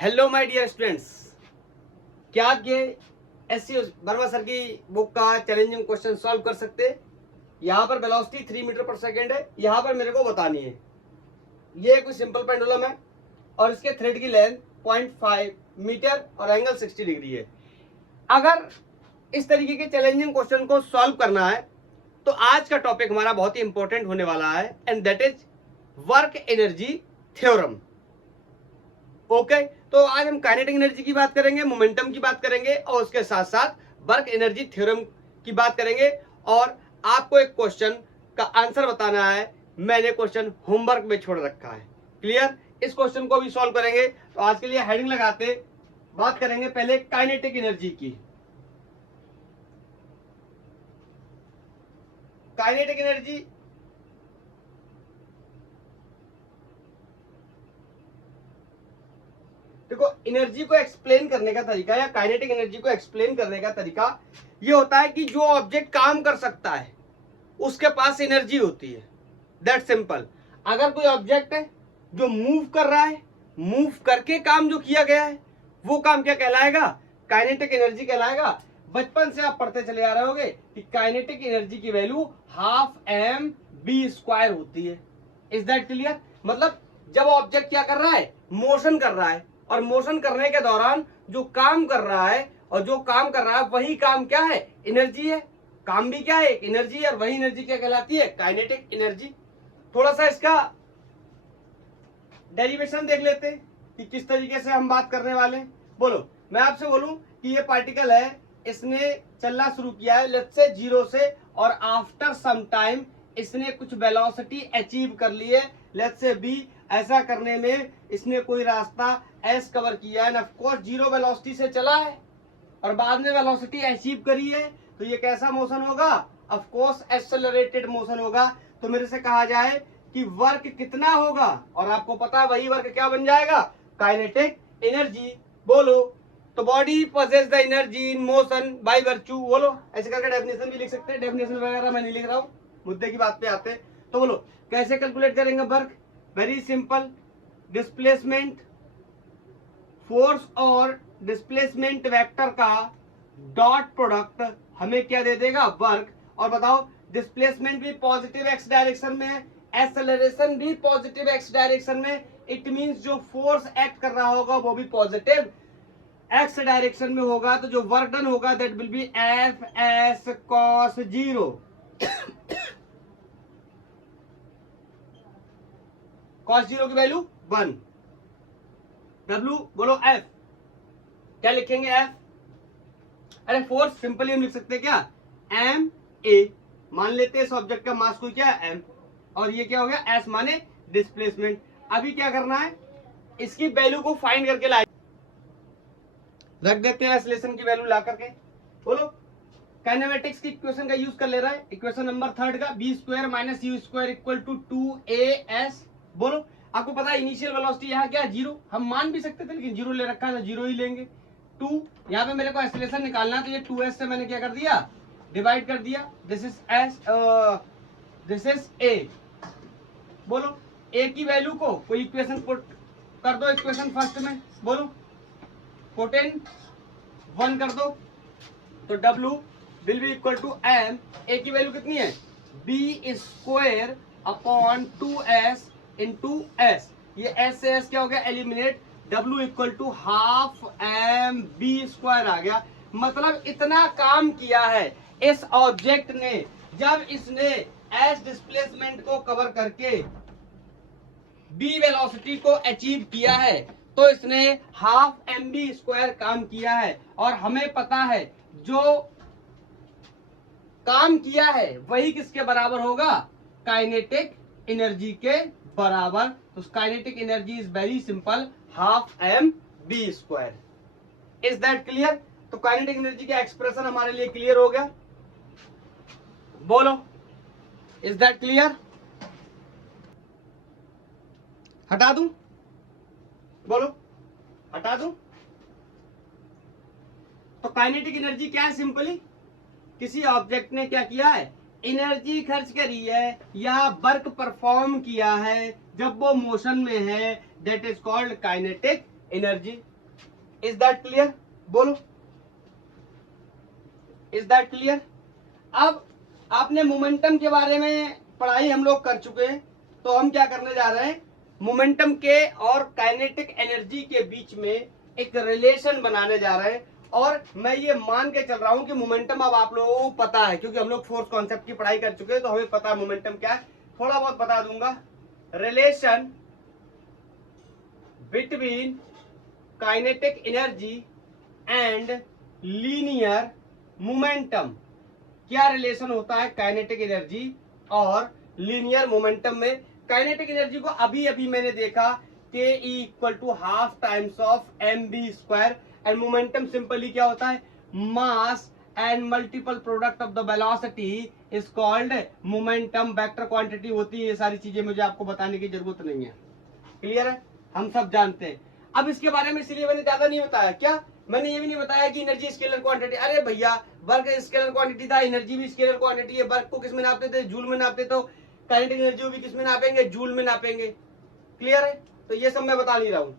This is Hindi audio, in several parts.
हेलो माय डियर स्टूडेंट्स, क्या आप ये एससी वर्मा सर की बुक का चैलेंजिंग क्वेश्चन सॉल्व कर सकते हैं? यहाँ पर वेलोसिटी 3 मीटर पर सेकेंड है। यहाँ पर मेरे को बतानी है, ये कोई सिंपल पेंडुलम है और इसके थ्रेड की लेंथ 0.5 मीटर और एंगल 60 डिग्री है। अगर इस तरीके के चैलेंजिंग क्वेश्चन को सॉल्व करना है तो आज का टॉपिक हमारा बहुत ही इंपॉर्टेंट होने वाला है, and that is work energy theorem. Okay, तो आज हम काइनेटिक एनर्जी की बात करेंगे, मोमेंटम की बात करेंगे और उसके साथ साथ वर्क एनर्जी थ्योरम की बात करेंगे। और आपको एक क्वेश्चन का आंसर बताना है, मैंने क्वेश्चन होमवर्क में छोड़ रखा है। क्लियर? इस क्वेश्चन को भी सॉल्व करेंगे। तो आज के लिए हेडिंग लगाते बात करेंगे पहले काइनेटिक एनर्जी की। काइनेटिक एनर्जी देखो, एनर्जी को एक्सप्लेन करने का तरीका या काइनेटिक एनर्जी को एक्सप्लेन करने का तरीका ये होता है कि जो ऑब्जेक्ट काम कर सकता है उसके पास एनर्जी होती है। That simple. अगर कोई ऑब्जेक्ट है जो मूव कर रहा है, मूव करके काम जो किया गया है वो काम क्या कहलाएगा? काइनेटिक एनर्जी कहलाएगा। बचपन से आप पढ़ते चले आ रहे होगे कि काइनेटिक एनर्जी की वैल्यू ½ mv² होती है। Is that clear? मतलब जब ऑब्जेक्ट क्या कर रहा है, मोशन कर रहा है, और मोशन करने के दौरान जो काम कर रहा है और जो काम कर रहा है वही काम क्या है? एनर्जी है। काम भी क्या है? एनर्जी है। और वही एनर्जी क्या कहलाती है? Kinetic energy. थोड़ा सा इसका डेरिवेशन देख लेते हैं कि किस तरीके से हम बात करने वाले हैं। बोलो, मैं आपसे बोलूं कि ये पार्टिकल है, इसने चलना शुरू किया है लेट्स से 0 से, और आफ्टर सम टाइम इसने कुछ वेलोसिटी अचीव कर ली है लेट्स से v। ऐसा करने में इसने कोई रास्ता s कवर किया है, ऑफ कोर्स 0 वेलोसिटी से चला है और बाद में वेलोसिटी अचीव करी है, तो ये कैसा मोशन होगा? ऑफ कोर्स एक्सेलरेटेड मोशन होगा। तो मेरे से कहा जाए कि वर्क कितना होगा, और आपको पता है वही वर्क क्या बन जाएगा? Kinetic energy. बोलो, तो body possess the energy in motion by virtue. बोलो, ऐसे करके डेफिनेशन भी लिख सकते हैं। डेफिनेशन वगैरह मैं नहीं लिख रहा हूँ, मुद्दे की बात पे आते हैं। तो बोलो, कैसे कैलकुलेट करेंगे work? Very simple. Displacement force और डिस्प्लेसमेंट वेक्टर का डॉट प्रोडक्ट हमें क्या दे देगा? वर्क। और बताओ, डिस्प्लेसमेंट भी पॉजिटिव एक्स डायरेक्शन में है, एक्सेलरेशन भी पॉजिटिव एक्स डायरेक्शन में। इट मींस जो फोर्स एक्ट कर रहा होगा वो भी पॉजिटिव एक्स डायरेक्शन में होगा। तो जो वर्क डन होगा that will be F S cos 0। Cos 0 की वैल्यू 1। W बोलो F, क्या लिखेंगे F? अरे फोर्स सिंपली हम लिख सकते हैं क्या? m a। मान लेते हैं इस ऑब्जेक्ट का मास को क्या है? m, और ये क्या हो गया? s माने डिस्प्लेसमेंट। अभी क्या करना है? इसकी वैल्यू को फाइंड करके ला रख देते हैं, एक्सेलरेशन की वैल्यू ला करके। बोलो, काइनेमेटिक्स की इक्वेशन का यूज कर ले रहा है, इक्वेशन नंबर 3 का b² - u² = 2as। बोलो, आपको पता है इनिशियल वेलोसिटी यहाँ क्या? 0। हम मान भी सकते थे लेकिन 0 ले रखा है तो 0 ही लेंगे। 2 यहाँ पे मेरे को एक्सेलरेशन निकालना है, तो ये 2s से मैंने क्या कर दिया? डिवाइड कर दिया। This is s, this is a। बोलो, a की वैल्यू को कोई इक्वेशन पुट कर दो, इक्वेशन फर्स्ट में। बोलो, पुट इन 1 कर दो, तो W will be equal to m। a की वैल्यू कितनी है? b² upon 2s into s। ये s से s क्या हो गया? Eliminate. W equal to ½ mv² आ गया। मतलब इतना काम किया है इस ऑब्जेक्ट ने, जब इसने s डिस्प्लेसमेंट को कवर करके b वेलोसिटी को अचीव किया है, तो इसने ½ mv² काम किया है। और हमें पता है जो काम किया है वही किसके बराबर होगा? काइनेटिक एनर्जी के बराबर। तो kinetic energy is very simple, ½ mv²। Is that clear? तो काइनेटिक एनर्जी का एक्सप्रेशन हमारे लिए क्लियर हो गया। बोलो, इज दैट क्लियर? हटा दूं? बोलो, हटा दूं? तो काइनेटिक एनर्जी क्या है? सिंपली किसी ऑब्जेक्ट ने क्या किया है? एनर्जी खर्च करी है या वर्क परफॉर्म किया है जब वो मोशन में है, that is called kinetic energy. Is that clear? बोलो, इज दैट क्लियर? अब आपने मोमेंटम के बारे में पढ़ाई हम लोग कर चुके हैं, तो हम क्या करने जा रहे हैं, मोमेंटम के और काइनेटिक एनर्जी के बीच में एक रिलेशन बनाने जा रहे हैं। और मैं ये मान के चल रहा हूं कि मोमेंटम अब आप लोगों को पता है, क्योंकि हम लोग फोर्स कॉन्सेप्ट की पढ़ाई कर चुके हैं, तो हमें पता है मोमेंटम क्या है। थोड़ा बहुत बता दूंगा, relation between kinetic energy and linear momentum. क्या रिलेशन होता है काइनेटिक एनर्जी और लीनियर मोमेंटम में? काइनेटिक एनर्जी को अभी अभी मैंने देखा के equal to half times of M B square, and momentum simply क्या होता है, mass and multiple product of the velocity is called momentum. Vector quantity होती है। ये सारी चीजें मुझे आपको बताने की जरूरत नहीं है, क्लियर है, हम सब जानते हैं। अब इसके बारे में इसलिए मैंने ज्यादा नहीं बताया, क्या मैंने ये भी नहीं बताया कि एनर्जी स्केलर क्वांटिटी। अरे भैया, वर्क स्केलर क्वांटिटी था, एनर्जी भी स्केलर क्वांटिटी है। वर्क को किस में नापते थे, जूल में नापते, तो काइनेटिक एनर्जी भी किस में नापेंगे, जूल में नापेंगे। क्लियर है? तो ये सब मैं बता नहीं रहा हूँ,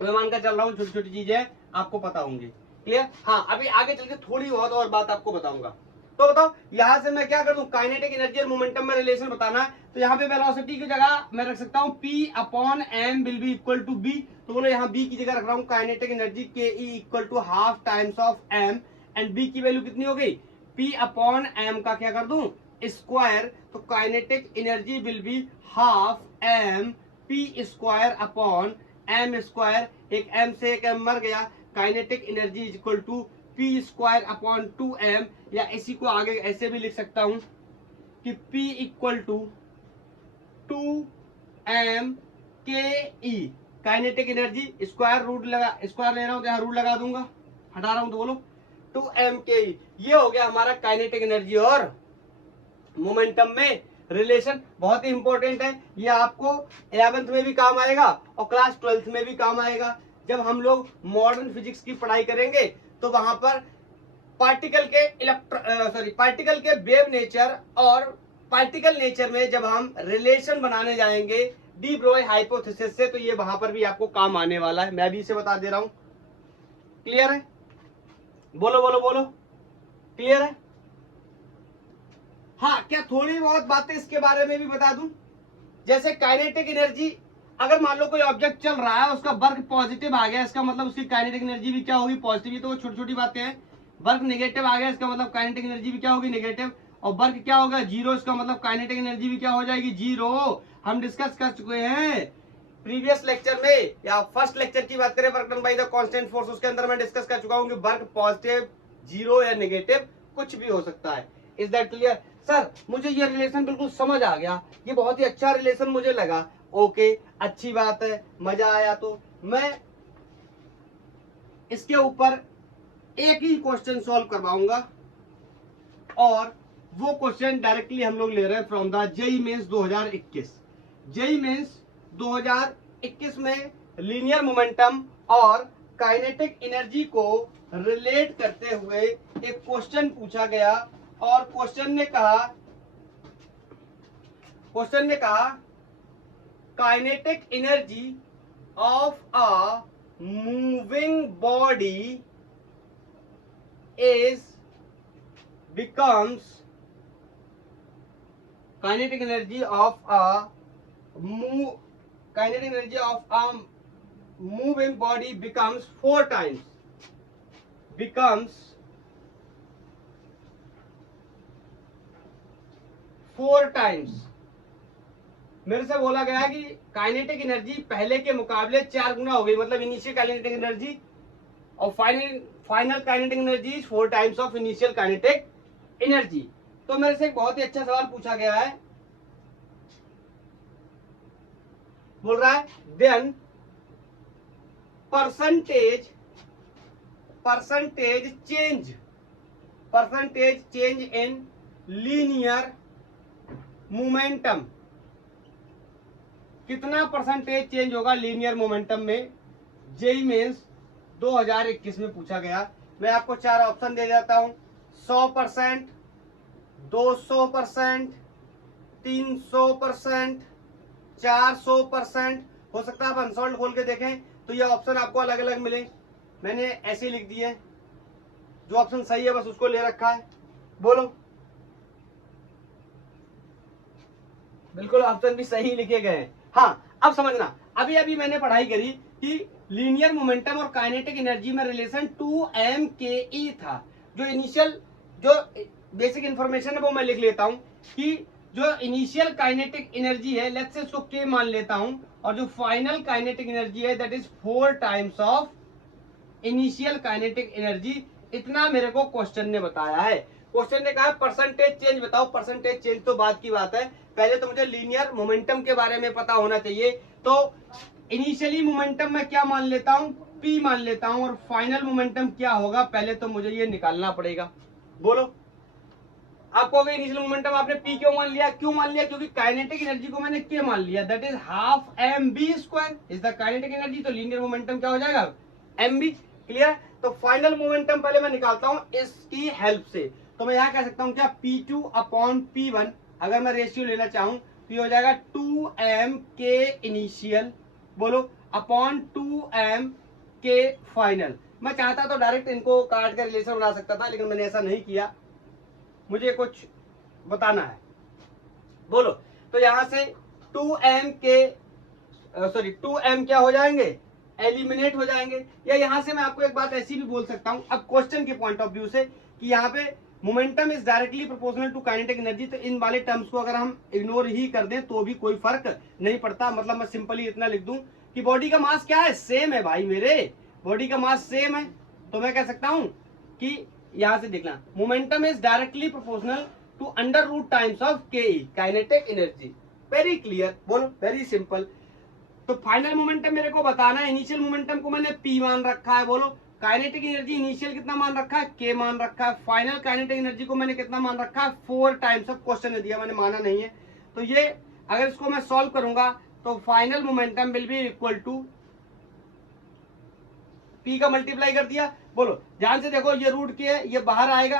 मैं मानकर चल रहा हूँ छोटी छोटी चीजें आपको पता होंगी। क्लियर? हाँ, अभी आगे चल के थोड़ी बहुत और बात आपको बताऊंगा। तो बताओ यहां से मैं क्या कर दूं, काइनेटिक एनर्जी और मोमेंटम में रिलेशन बताना है, तो यहाँ पे वेलोसिटी की जगह मैं रख सकता हूँ P upon M will be equal to B. तो बोलो यहाँ B की जगह रख रहा हूँ काइनेटिक एनर्जी के E equal to half times of M, and B की वैल्यू कितनी हो गई, P अपॉन एम का क्या कर दूं, स्क्वायर। तो kinetic energy will be half M P square upon M square. एक एम से एक एम मर गया, kinetic energy is equal to P square upon 2m, या इसी को आगे ऐसे भी लिख सकता हूं कि P इक्वल टू 2m के ई। काइनेटिक एनर्जी स्क्वायर रूट लगा, स्क्वायर ले रहा हूं तो यहां रूट लगा दूंगा, हटा रहा हूं तो बोलो 2m के ई। ये हो गया हमारा काइनेटिक एनर्जी और मोमेंटम में रिलेशन। बहुत ही इंपॉर्टेंट है, ये आपको 11th में भी काम आएगा और क्लास 12th में भी काम आएगा। जब हम लोग मॉडर्न फिजिक्स की पढ़ाई करेंगे तो वहां पर पार्टिकल के वेव नेचर और पार्टिकल नेचर में जब हम रिलेशन बनाने जाएंगे डी ब्रोई हाइपोथेसिस से, तो ये वहां पर भी आपको काम आने वाला है। मैं भी इसे बता दे रहा हूं। क्लियर है? बोलो बोलो बोलो, क्लियर है? हाँ, क्या थोड़ी बहुत बातें इसके बारे में भी बता दूं? जैसे काइनेटिक एनर्जी, अगर मान लो कोई ऑब्जेक्ट चल रहा है, उसका वर्क पॉजिटिव आ गया, इसका मतलब उसकी काइनेटिक एनर्जी भी क्या होगी, पॉजिटिव। ही तो छोटी छोटी बातें हैं। वर्क नेगेटिव आ गया, इसका मतलब काइनेटिक एनर्जी भी क्या होगी, नेगेटिव। और वर्क क्या होगा, जीरो, इसका मतलब काइनेटिक एनर्जी भी क्या हो जाएगी, जीरो। हम डिस्कस कर चुके हैं प्रीवियस लेक्चर में, या फर्स्ट लेक्चर की बात करें work done by the constant force, उसके अंदर मैं डिस्कस कर चुका हूं कि वर्क पॉजिटिव, जीरो या नेगेटिव कुछ भी हो सकता है। Is that clear? सर मुझे ये रिलेशन बिल्कुल समझ आ गया, ये बहुत ही अच्छा रिलेशन मुझे लगा। ओके, अच्छी बात है, मजा आया। तो मैं इसके ऊपर एक ही क्वेश्चन सॉल्व करवाऊंगा, और वो क्वेश्चन डायरेक्टली हम लोग ले रहे हैं from the JEE Mains 2021। JEE Mains 2021 में लीनियर मोमेंटम और काइनेटिक एनर्जी को रिलेट करते हुए एक क्वेश्चन पूछा गया, और क्वेश्चन ने कहा kinetic energy of a moving body is becomes kinetic energy of a moving body becomes 4 times, मेरे से बोला गया कि काइनेटिक एनर्जी पहले के मुकाबले 4 गुना हो गई, मतलब इनिशियल काइनेटिक एनर्जी और final kinetic energy is 4 times of initial kinetic energy. तो मेरे से एक बहुत ही अच्छा सवाल पूछा गया है, बोल रहा है then percentage change in linear momentum, कितना परसेंटेज चेंज होगा लीनियर मोमेंटम में? जेई मेंस 2021 में पूछा गया। मैं आपको 4 ऑप्शन दे देता हूं, 100%, 200%, 300%, 400%। हो सकता है आप अनसॉल्व खोल के देखें तो ये ऑप्शन आपको अलग अलग मिले। मैंने ऐसे लिख दिए, जो ऑप्शन सही है बस उसको ले रखा है। बोलो, बिल्कुल ऑप्शन भी सही लिखे गए हैं। हाँ, अब समझना, अभी अभी मैंने पढ़ाई करी कि लीनियर मोमेंटम और काइनेटिक एनर्जी में रिलेशन 2m/ke था। जो इनिशियल, जो बेसिक इंफॉर्मेशन है वो मैं लिख लेता हूं कि जो इनिशियल काइनेटिक एनर्जी है लेट्स से उसको k मान लेता हूं, और जो फाइनल काइनेटिक एनर्जी है that is 4 times of initial kinetic energy. इतना मेरे को क्वेश्चन ने बताया है। क्वेश्चन ने कहा परसेंटेज चेंज बताओ। परसेंटेज चेंज तो बात की बात है, पहले तो मुझे लीनियर मोमेंटम के बारे में पता होना चाहिए। तो इनिशियली मोमेंटम में क्या मान लेता हूं, p मान लेता हूं, और फाइनल मोमेंटम क्या होगा पहले तो मुझे ये निकालना पड़ेगा। बोलो, आपको अगर इनिशियल मोमेंटम आपने p क्यों मान लिया, क्यों मान लिया, क्योंकि काइनेटिक एनर्जी को मैंने k मान लिया, that is half mv² is the kinetic energy. तो लीनियर मोमेंटम क्या हो जाएगा, mv। क्लियर। तो फाइनल मोमेंटम पहले मैं निकालता हूं इसकी हेल्प से। तो मैं यहां कह सकता हूं क्या, p2/p1, अगर मैं रेशियो लेना चाहूं तो ये हो जाएगा 2m k इनिशियल, बोलो, अपॉन 2m k फाइनल। मैं चाहता तो डायरेक्ट इनको काट कर रिलेशन बना सकता था, लेकिन मैंने ऐसा नहीं किया, मुझे कुछ बताना है। बोलो, तो यहां से 2m क्या हो जाएंगे, एलिमिनेट हो जाएंगे। या यहां से मैं आपको एक बात ऐसी भी बोल सकता हूं, अब क्वेश्चन के पॉइंट ऑफ व्यू से, कि यहाँ पे momentum is directly proportional to kinetic energy. तो इन वाले टर्म्स को अगर हम इग्नोर ही कर दें तो भी कोई फर्क नहीं पड़ता। मतलब मैं सिंपली इतना लिख दूं कि बॉडी का मास क्या है, सेम है भाई, मेरे बॉडी का मास सेम है। तो मैं कह सकता हूं कि यहां से देखना, momentum is directly proportional to under root times of K kinetic energy. Very clear, बोलो, वेरी सिंपल। तो फाइनल मोमेंटम मेरे को बताना है, इनिशियल मोमेंटम को मैंने p मान रखा है, बोलो, काइनेटिक एनर्जी इनिशियल कितना मान रखा है, k मान रखा है, फाइनल काइनेटिक एनर्जी को मैंने कितना मान रखा है, 4 टाइम्स ऑफ, क्वेश्चन ने दिया, मैंने माना नहीं है। तो ये अगर इसको मैं सॉल्व करूंगा तो final momentum will be equal to p का मल्टीप्लाई कर दिया। बोलो, ध्यान से देखो, ये रूट के है, ये बाहर आएगा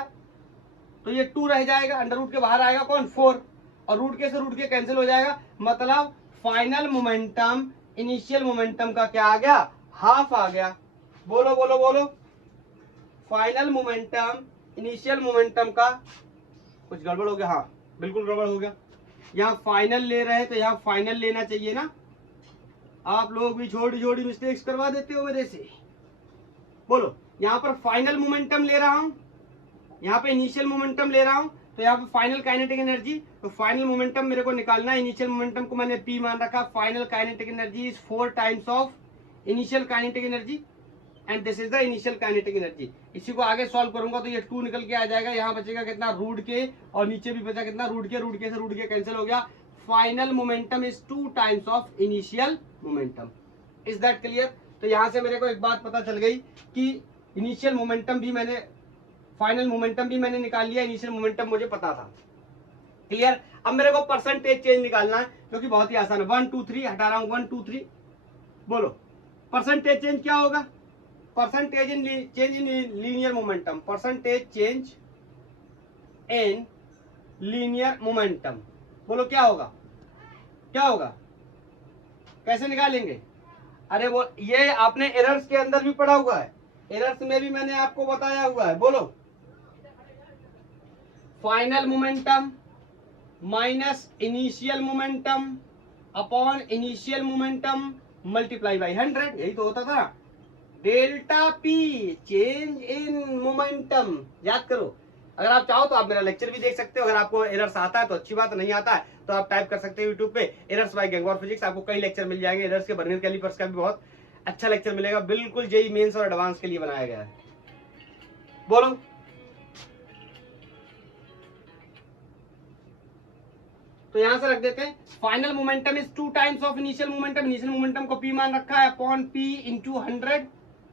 तो ये 2 रह जाएगा, अंडर रूट के बाहर आएगा कौन, 4, और रूट के से रूट के कैंसिल हो जाएगा। मतलब फाइनल मोमेंटम इनिशियल मोमेंटम का क्या आ गया, हाफ आ गया। बोलो बोलो बोलो, फाइनल मोमेंटम इनिशियल मोमेंटम का, कुछ गड़बड़ हो गया, हाँ बिल्कुल गड़बड़ हो गया। यहाँ फाइनल ले रहे हैं तो यहाँ फाइनल लेना चाहिए ना, आप लोग भी छोटी छोटी मिस्टेक्स करवा देते हो मेरे से। बोलो, यहाँ पर फाइनल मोमेंटम ले रहा हूं, यहाँ पे इनिशियल मोमेंटम ले रहा हूं, तो यहाँ पे फाइनल काइनेटिक एनर्जी, तो फाइनल मोमेंटम मेरे को निकालना है। इनिशियल मोमेंटम को मैंने p मान रखा, final kinetic energy is 4 times of initial kinetic energy and this is the initial kinetic energy. इसी को आगे सॉल्व करूंगा तो ये 2 निकल के आ जाएगा, यहाँ बचेगा कितना, रूट के, और नीचे भी बचा कितना, रूट के से रूट के कैंसिल हो गया। Final momentum is 2 times of initial momentum. Is that clear. तो यहाँ से मेरे को एक बात पता चल गई कि इनिशियल मोमेंटम भी मैंने, फाइनल मोमेंटम भी मैंने निकाल लिया, इनिशियल मोमेंटम मुझे पता था। क्लियर। अब मेरे को परसेंटेज चेंज निकालना है, जो कि बहुत ही आसान है। 1 2 3 हटा रहा हूं, 1 2 3। बोलो, परसेंटेज चेंज क्या होगा, percentage in change in linear momentum, percentage change in linear momentum. बोलो क्या होगा, क्या होगा, कैसे निकालेंगे। अरे वो ये आपने एरर्स के अंदर भी पढ़ा हुआ है, एरर्स में भी मैंने आपको बताया हुआ है। बोलो, final momentum minus initial momentum upon initial momentum multiply by 100, यही तो होता था। Delta P change in momentum, याद करो। अगर आप चाहो तो आप मेरा लेक्चर भी देख सकते हो, अगर आपको एरर्स आता है तो अच्छी बात, नहीं आता है तो आप टाइप कर सकते हो यूट्यूब पे एरर्स बाय गैंगवार फिजिक्स, आपको कई लेक्चर मिल जाएंगे। एरर्स के बर्नियर कैलिपर्स का भी बहुत अच्छा लेक्चर मिलेगा, बिल्कुल जेईई मेंस और एडवांस के लिए बनाया गया है। बोलो, तो यहां से रख देते हैं, final momentum is 2 times of initial momentum, initial momentum को p मान रखा है अपॉन p इंटू 100।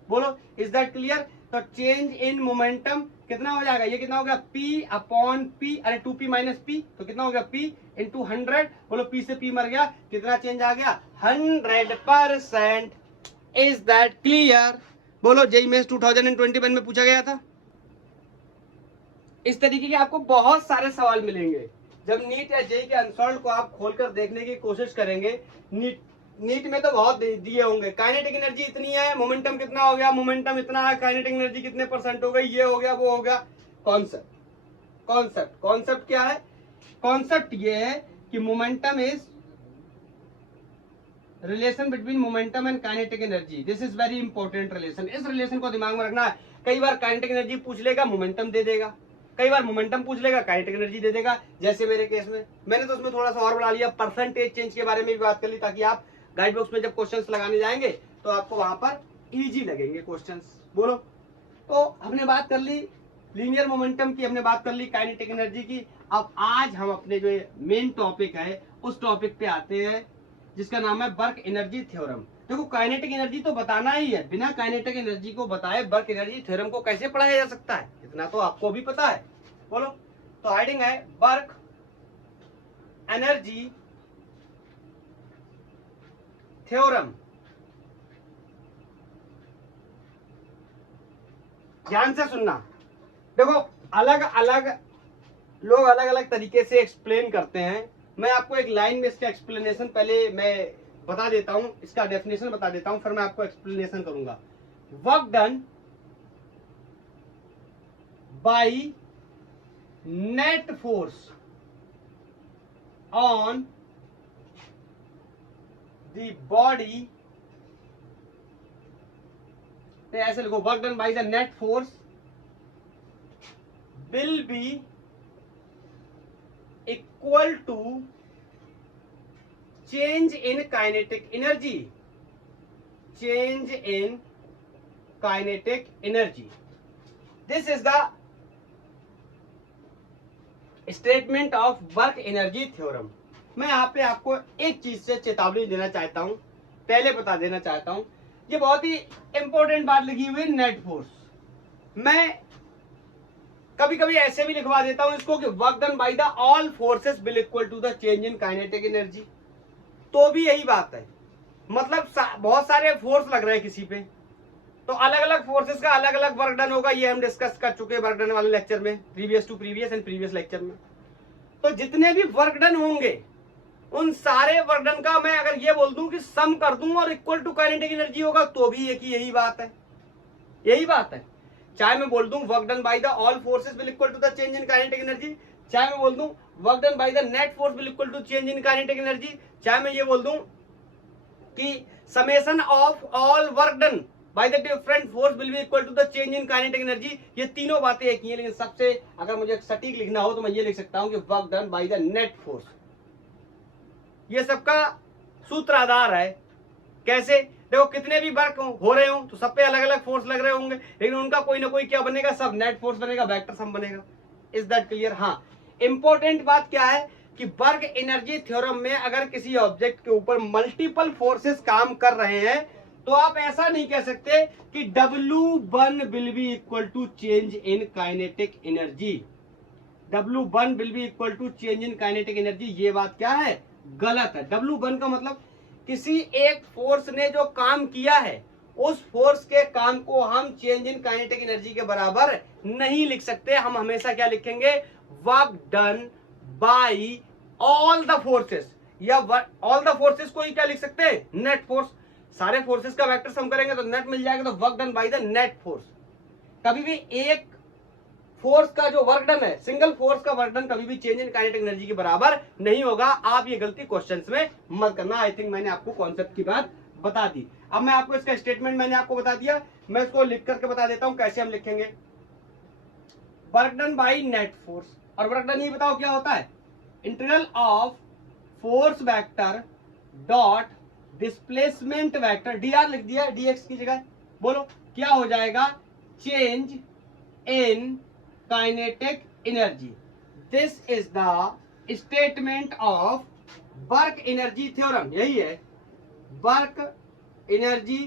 बोलो, इज दैट क्लियर। तो चेंज इन मोमेंटम कितना हो जाएगा, ये कितना हो गया, p अपॉन p, अरे 2p माइनस p, तो कितना हो गया p इंटू 100। बोलो, p से p मर गया, कितना चेंज आ गया, 100%। Is that clear. बोलो, जेईई मेंस 2021 में पूछा गया था। इस तरीके के आपको बहुत सारे सवाल मिलेंगे जब नीट या जेईई के अनसॉल्व्ड को आप खोलकर देखने की कोशिश करेंगे। नीट नीट में तो बहुत दिए होंगे। काइनेटिक एनर्जी इतनी है, मोमेंटम कितना हो गया, मोमेंटम इतना है, काइनेटिक एनर्जी कितने % हो गई, ये हो गया, वो हो गया। कॉन्सेप्ट क्या है? कॉन्सेप्ट ये है कि momentum is relation between momentum and kinetic energy. This is very important relation. इस रिलेशन को दिमाग में रखना है। कई बार काइनेटिक एनर्जी पूछ लेगा, मोमेंटम दे देगा, कई बार मोमेंटम पूछ लेगा, काइनेटिक एनर्जी दे देगा। जैसे मेरे केस में मैंने तो उसमें थोड़ा सा और बढ़ा लिया, परसेंटेज चेंज के बारे में भी बात कर ली, ताकि आप गाइड बॉक्स में जब क्वेश्चंस लगाने जाएंगे तो आपको वहां पर इजी लगेंगे क्वेश्चंस। बोलो। तो हमने बात कर ली लीनियर मोमेंटम की, हमने बात कर ली काइनेटिक एनर्जी की। अब आज हम अपने जो मेन टॉपिक है उस टॉपिक पे आते हैं जिसका नाम है वर्क एनर्जी थ्योरम। देखो काइनेटिक एनर्जी तो बताना ही है, बिना काइनेटिक एनर्जी को बताए वर्क एनर्जी थ्योरम को कैसे पढ़ाया जा सकता है, इतना तो आपको भी पता है। बोलो। तो हेडिंग है वर्क एनर्जी थ्योरम। ध्यान से सुनना। देखो अलग अलग लोग अलग अलग तरीके से एक्सप्लेन करते हैं। मैं आपको एक लाइन में इसका एक्सप्लेनेशन पहले मैं बता देता हूं, इसका डेफिनेशन बता देता हूं, फिर मैं आपको एक्सप्लेनेशन करूंगा। Work done by net force on the body, ऐसे लिखो, work done by the net force will be equal to change in kinetic energy. Change in kinetic energy. This is the statement of work energy theorem. मैं यहाँ पे आपको एक चीज से चेतावनी देना चाहता हूँ, पहले बता देना चाहता हूँ, ये बहुत ही इंपॉर्टेंट बात लिखी हुई है नेट फोर्स। मैं कभी कभी ऐसे भी लिखवा देता हूं इसको कि work done by the all forces will equal to the change in kinetic energy. तो भी यही बात है, मतलब बहुत सारे फोर्स लग रहे हैं किसी पे, तो अलग अलग फोर्सेस का अलग अलग वर्क डन होगा। ये हम डिस्कस कर चुके हैं वर्क डन वाले लेक्चर में, previous to previous and previous lecture में। तो जितने भी वर्क डन होंगे उन सारे वर्क डन का मैं अगर ये बोल दूं कि सम कर दूं और इक्वल टू काइनेटिक एनर्जी होगा, तो भी एक यही बात है, यही बात है। चाहे मैं बोल दूं work done by the all forces will equal to the change in kinetic energy, चाहे मैं बोल दूं work done by the net force will equal to change in kinetic energy, चाहे मैं ये बोल दूं कि summation of all work done by the different force will be equal to the change in kinetic energy. ये तीनों बातें एक ही हैं, लेकिन सबसे अगर मुझे सटीक लिखना हो तो मैं ये लिख सकता हूं कि work done by the net force. ये सबका सूत्राधार है। कैसे? देखो कितने भी वर्क हो रहे हो तो सब पे अलग अलग फोर्स लग रहे होंगे, लेकिन उनका कोई ना कोई क्या बनेगा, सब नेट फोर्स बनेगा, वेक्टर सम बनेगा। Is that clear? हाँ। इंपॉर्टेंट बात क्या है कि वर्क एनर्जी थ्योरम में अगर किसी ऑब्जेक्ट के ऊपर मल्टीपल फोर्सेस काम कर रहे हैं तो आप ऐसा नहीं कह सकते कि W1 will be equal to change in kinetic energy. W1 will be equal to change in kinetic energy, ये बात क्या है? गलत है। W1 का मतलब किसी एक फोर्स ने जो काम किया है उस फोर्स के काम को हम चेंज इन काइनेटिक एनर्जी के बराबर नहीं लिख सकते। हम हमेशा क्या लिखेंगे? Work done bye all the forces, या ऑल द फोर्सेस को ही क्या लिख सकते हैं? Net force. सारे फोर्सेस का वेक्टर सम करेंगे तो नेट मिल जाएगा, तो work done by the net force. कभी भी एक फोर्स का जो वर्क डन है, सिंगल फोर्स का वर्क डन कभी भी चेंज इन काइनेटिक एनर्जी के बराबर नहीं होगा। आप ये गलती क्वेश्चंस में मत करना। आई थिंक मैंने आपको कॉन्सेप्ट की बात बता दी। अब मैं आपको इसका स्टेटमेंट मैंने आपको बता दिया, मैं इसको लिख करके बता देता हूं कैसे हम लिखेंगे। Work done by net force, और वर्क डन ये बताओ क्या होता है? Integral of force vector dot displacement vector, dr लिख दिया dx की जगह। बोलो क्या हो जाएगा? Change in kinetic energy. This is the statement of work energy theorem. यही है वर्क एनर्जी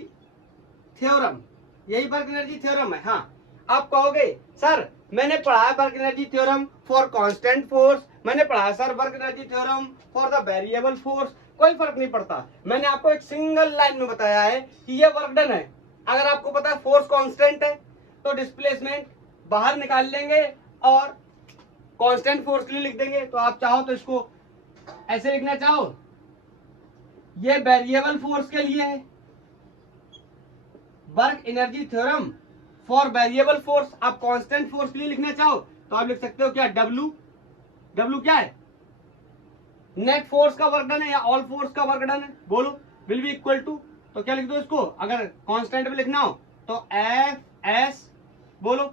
थ्योरम, यही वर्क एनर्जी थ्योरम है। हाँ, आप कहोगे सर मैंने पढ़ा work energy theorem for constant force, मैंने पढ़ा sir work energy theorem for the variable force. कोई फर्क नहीं पड़ता। मैंने आपको एक सिंगल लाइन में बताया है कि ये वर्क डन है। अगर आपको पता है फोर्स कांस्टेंट है तो डिस्प्लेसमेंट बाहर निकाल लेंगे और कांस्टेंट फोर्स के लिए लिख देंगे। तो आप चाहो तो इसको ऐसे लिखना चाहो ये वेरिएबल फोर्स के लिए है, work energy theorem for variable force. आप कांस्टेंट फोर्स के लिए लिखना चाहो तो आप लिख सकते हो क्या, डब्ल्यू, डब्ल्यू क्या है, नेट फोर्स का वर्क डन है या ऑल फोर्स का वर्क डन है, बोलो, विल बी इक्वल टू, तो क्या लिख दो इसको, अगर कांस्टेंट में लिखना हो तो एफ एस, बोलो,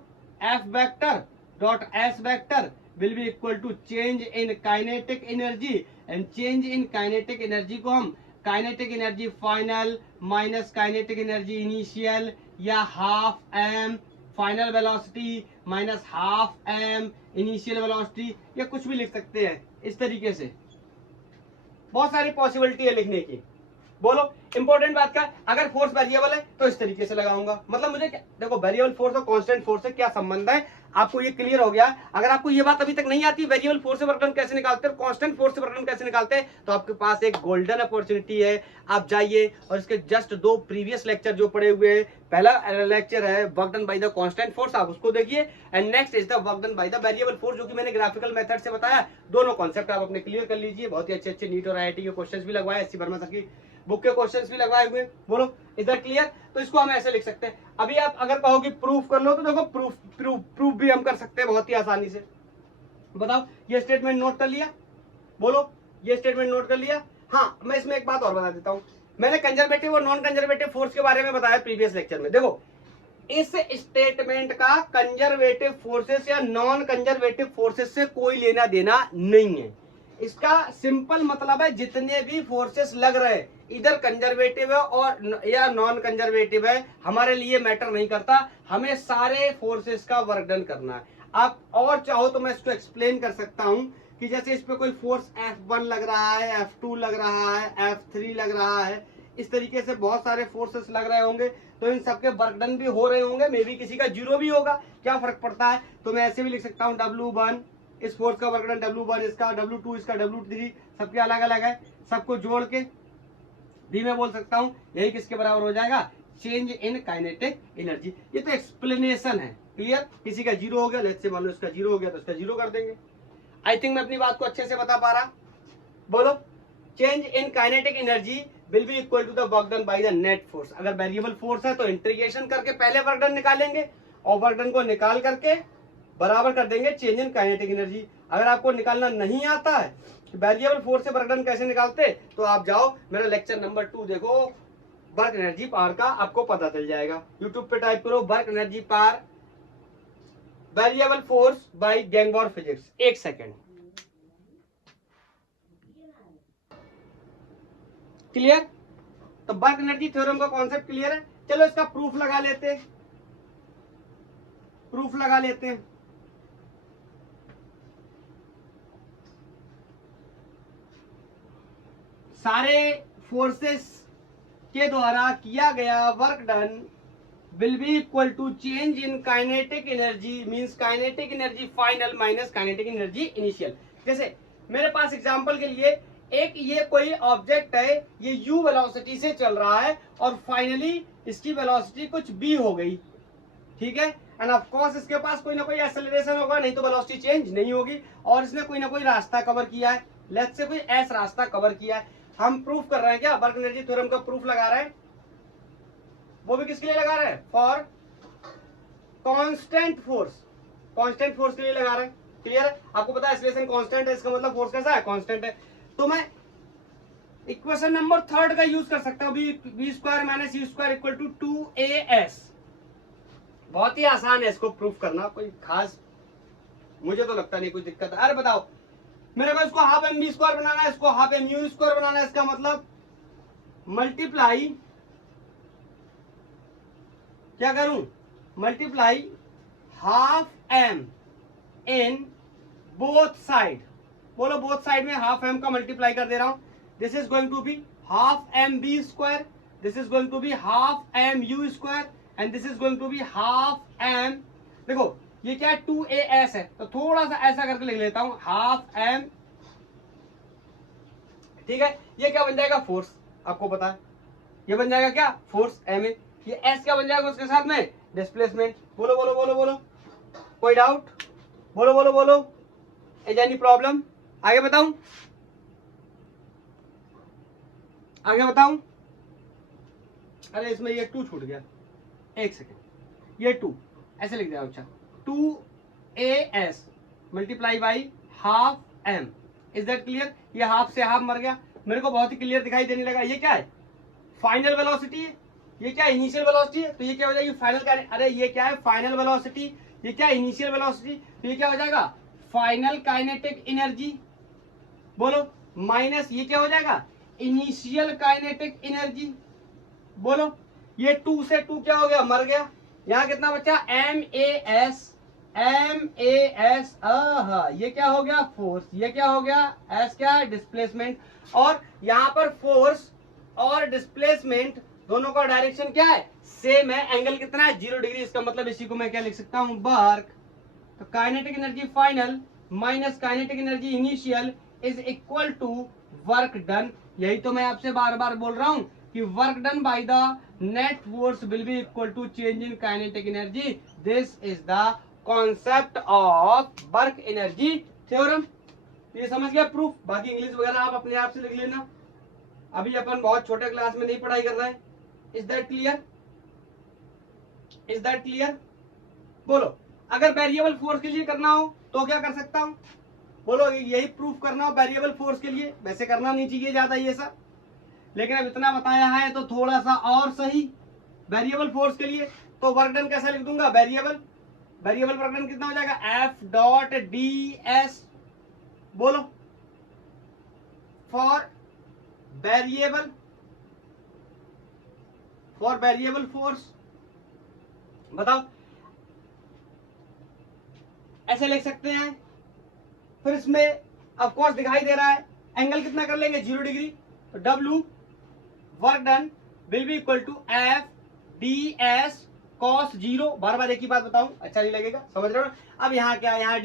F vector dot S vector will be equal to change in kinetic energy, and change in kinetic energy को हम kinetic energy final minus kinetic energy initial, या half M final velocity minus half M initial velocity, या कुछ भी लिख सकते हैं इस तरीके से। बहुत सारी पॉसिबिलिटी है लिखने की। बोलो, इंपॉर्टेंट बात का, अगर फोर्स वेरिएबल है तो इस तरीके से लगाऊंगा, मतलब मुझे देखो वेरिएबल फोर्स और कांस्टेंट फोर्स से क्या संबंध है, आपको ये क्लियर हो गया। अगर आपको ये बात अभी तक नहीं आती वेरिएबल फोर्स से वर्क डन कैसे निकालते हैं, कांस्टेंट फोर्स से वर्क डन कैसे निकालते हैं, तो आपके पास एक गोल्डन अपॉर्चुनिटी है, आप जाइए और इसके जस्ट 2 प्रीवियस लेक्चर जो पड़े हुए हैं, पहला लेक्चर है work done by the constant force, आप उसको देखिए, and next is the work done by the variable force, जो कि मैंने ग्राफिकल मेथड से बताया। दोनों कॉन्सेप्ट आप अपने क्लियर कर लीजिए। बहुत ही अच्छे नीट और IIT के क्वेश्चंस भी लगवाए, एससी वर्मा सर की बुक के क्वेश्चंस भी लगवाए हुए। बोलो, इज दैट क्लियर? तो इसको हम ऐसे लिख सकते हैं। अभी आप अगर कहोगे प्रूफ कर लो तो देखो प्रूफ भी हम कर सकते हैं बहुत ही आसानी से। बताओ, ये स्टेटमेंट नोट कर लिया, बोलो, ये स्टेटमेंट नोट कर लिया। हाँ, मैं इसमें एक बात और बता देता हूं, मैंने कंजर्वेटिव और नॉन कंजर्वेटिव फोर्स के बारे में बताया प्रीवियस लेक्चर में। देखो, इस स्टेटमेंट का कंजर्वेटिव फोर्सेस या नॉन कंजर्वेटिव फोर्सेस से कोई लेना देना नहीं है। इसका सिंपल मतलब है जितने भी फोर्सेस लग रहे हैं, इधर कंजर्वेटिव है और या नॉन कंजर्वेटिव है, हमारे लिए मैटर नहीं करता, हमें सारे फोर्सेस का वर्क डन करना है। आप और चाहो तो मैं इसको एक्सप्लेन कर सकता हूं कि जैसे इस पे कोई फोर्स F1 लग रहा है, F2 लग रहा है, F3 लग रहा है, इस तरीके से बहुत सारे फोर्सेस लग रहे होंगे, तो इन सबके वर्क डन भी हो रहे होंगे, मे बी किसी का जीरो भी होगा, क्या फर्क पड़ता है। तो मैं ऐसे भी लिख सकता हूँ W1 इस फोर्स का वर्क डन, W1 इसका, W2 इसका, W3 सबके अलग अलग है, सबको जोड़ के भी मैं बोल सकता हूँ यही किसके बराबर हो जाएगा, चेंज इन काइनेटिक एनर्जी। ये तो एक्सप्लेनेशन है, क्लियर। किसी का जीरो हो गया, लेट्स से मान लो इसका जीरो हो गया तो इसका जीरो कर देंगे। आई थिंक मैं अपनी बात को अच्छे से बता पा रहा। बोलो, change in kinetic energy will be equal to the work done by the net force. अगर वेरिएबल फोर्स है तो इंटीग्रेशन करके पहले वर्क डन निकालेंगे और वर्क डन को निकाल करके बराबर कर देंगे चेंज इन काइनेटिक एनर्जी। अगर आपको निकालना नहीं आता है वेरिएबल फोर्स से वर्क डन कैसे निकालते, तो आप जाओ मेरा लेक्चर नंबर 2 देखो, वर्क एनर्जी पावर का, आपको पता चल जाएगा। यूट्यूब पे टाइप करो work energy power variable force by गैंगबॉर फिजिक्स। एक सेकेंड, क्लियर। तो वर्क एनर्जी थ्योरम का कॉन्सेप्ट क्लियर है। चलो इसका प्रूफ लगा लेते हैं, प्रूफ लगा लेते हैं। सारे फोर्सेस के द्वारा किया गया work done will be equal to change in kinetic energy, means kinetic energy final minus kinetic energy initial. जैसे मेरे पास एग्जांपल के लिए एक ये कोई ऑब्जेक्ट है, ये u वेलोसिटी से चल रहा है और फाइनली इसकी वेलोसिटी कुछ b हो गई, ठीक है, एंड ऑफ कोर्स इसके पास कोई ना कोई एक्सेलरेशन होगा, नहीं तो वेलोसिटी चेंज नहीं होगी, और इसने कोई ना कोई रास्ता कवर किया है, लेट्स से कोई s रास्ता कवर किया है। हम प्रूफ कर रहे हैं क्या, वर्क एनर्जी थ्योरम का प्रूफ लगा रहे हैं, वो भी किसके लिए लगा रहे हैं, for constant force, constant force के लिए लगा रहे हैं, क्लियर है। आपको पता है एक्सेलरेशन कांस्टेंट है, इसका मतलब फोर्स कैसा है, कांस्टेंट है। तो मैं इक्वेशन नंबर 3 का यूज कर सकता हूं, v square minus u square equal to 2as। बहुत ही आसान है इसको प्रूफ करना, कोई खास मुझे तो लगता नहीं कोई दिक्कत है। अरे बताओ, मेरे को इसको हाफ एम बी स्क्वायर बनाना है, इसको हाफ एम यू स्क्वायर बनाना है, इसका मतलब मल्टीप्लाई, क्या करूं, multiply half M in both side. बोलो, बोथ साइड में हाफ एम का मल्टीप्लाई कर दे रहा हूं। This is going to be half M B square, this is going to be half M U square, and this is going to be half M, देखो ये क्या है 2as है, तो थोड़ा सा ऐसा करके लिख लेता हूं, हाफ एम, ठीक है। ये क्या बन जाएगा, फोर्स, आपको पता है ये बन जाएगा क्या, फोर्स एम ए। ये एस क्या बन जाएगा उसके साथ में, डिस्प्लेसमेंट। बोलो बोलो बोलो बोलो, कोई डाउट, बोलो बोलो बोलो, इज एनी प्रॉब्लम, आगे बताऊं। आगे बताऊं, अरे इसमें ये 2 छूट गया, एक सेकेंड, ये 2 ऐसे लिख दिया अच्छा, 2as multiply by half m, is that clear. ये हाफ से हाफ मर गया, मेरे को बहुत ही क्लियर दिखाई देने लगा। ये क्या है, फाइनल वेलोसिटी है, ये क्या इनिशियल वेलोसिटी है, तो ये क्या हो जाएगी फाइनल का, अरे ये क्या है फाइनल वेलोसिटी, ये क्या इनिशियल वेलोसिटी, तो ये क्या हो जाएगा फाइनल काइनेटिक एनर्जी, बोलो माइनस ये क्या हो जाएगा इनिशियल काइनेटिक एनर्जी, बोलो ये 2 से 2 क्या हो गया मर गया, यहाँ कितना बचा MAS, ये क्या हो गया फोर्स, ये क्या हो गया एस क्या है डिस्प्लेसमेंट, और यहाँ पर फोर्स और डिस्प्लेसमेंट दोनों का डायरेक्शन क्या है सेम है, एंगल कितना है 0 डिग्री, इसका मतलब इसी को मैं क्या लिख सकता हूँ वर्क, तो kinetic energy final minus kinetic energy initial is equal to work done. यही तो मैं आपसे बार बार बोल रहा हूँ कि work done by the net force will be equal to change in kinetic energy, this is the concept of work energy theorem. ये समझ गया प्रूफ, बाकी इंग्लिश वगैरह आप अपने आप से लिख लेना, अभी अपन बहुत छोटे क्लास में नहीं पढ़ाई कर रहे हैं। Is that clear, is that clear, बोलो अगर वेरिएबल फोर्स के लिए करना हो तो क्या कर सकता हूं, बोलो यही प्रूफ करना हो वेरिएबल फोर्स के लिए, वैसे करना नहीं चाहिए ज्यादा ये सब, लेकिन अब इतना बताया है तो थोड़ा सा और सही। वेरिएबल फोर्स के लिए तो वर्क डन कैसा लिख दूंगा, वेरिएबल वर्क डन कितना हो जाएगा F डॉट ds, बोलो फॉर वेरिएबल फोर्स, बताओ ऐसे लिख सकते हैं। फिर इसमें ऑफ कोर्स दिखाई दे रहा है एंगल कितना कर लेंगे 0 डिग्री, तो W work done will be equal to F ds cos 0, बार बार एक ही बात बताऊं अच्छा नहीं लगेगा, समझ रहे हो। अब यहाँ क्या है, यहाँ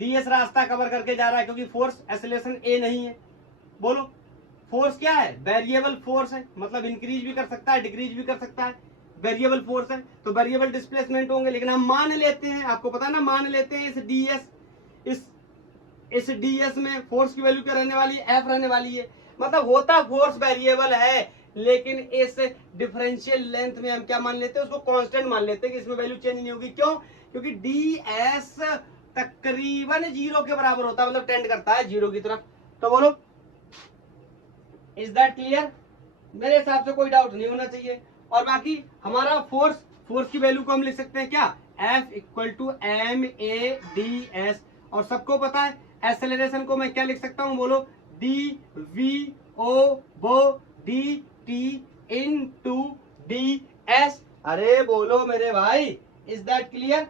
ds रास्ता कवर करके जा रहा है क्योंकि फोर्स एक्सेलरेशन a नहीं है, बोलो फोर्स क्या है वेरिएबल फोर्स है, मतलब इंक्रीज भी कर सकता है डिक्रीज भी कर सकता है, वेरिएबल फोर्स है तो वेरिएबल डिस्प्लेसमेंट होंगे, लेकिन हम मान लेते हैं, आपको पता है ना, मान लेते हैं इस ds में फोर्स की वैल्यू क्या रहने वाली है F रहने वाली है, मतलब होता फोर्स वेरिएबल है लेकिन इस डिफरेंशियल लेंथ में हम क्या मान लेते हैं उसको कांस्टेंट मान लेते हैं कि इसमें वैल्यू चेंज नहीं होगी, क्यों, क्योंकि ds तकरीबन 0 के बराबर होता है, मतलब टेंड करता है 0 की तरफ। तो बोलो इज दैट क्लियर, मेरे हिसाब से कोई डाउट नहीं होना चाहिए। और बाकी हमारा फोर्स की वैल्यू को हम लिख सकते हैं क्या F इक्वल टू MADS, और सबको पता है एक्सेलरेशन को मैं क्या लिख सकता हूं, बोलो DVO dt ds, अरे बोलो मेरे भाई is that clear,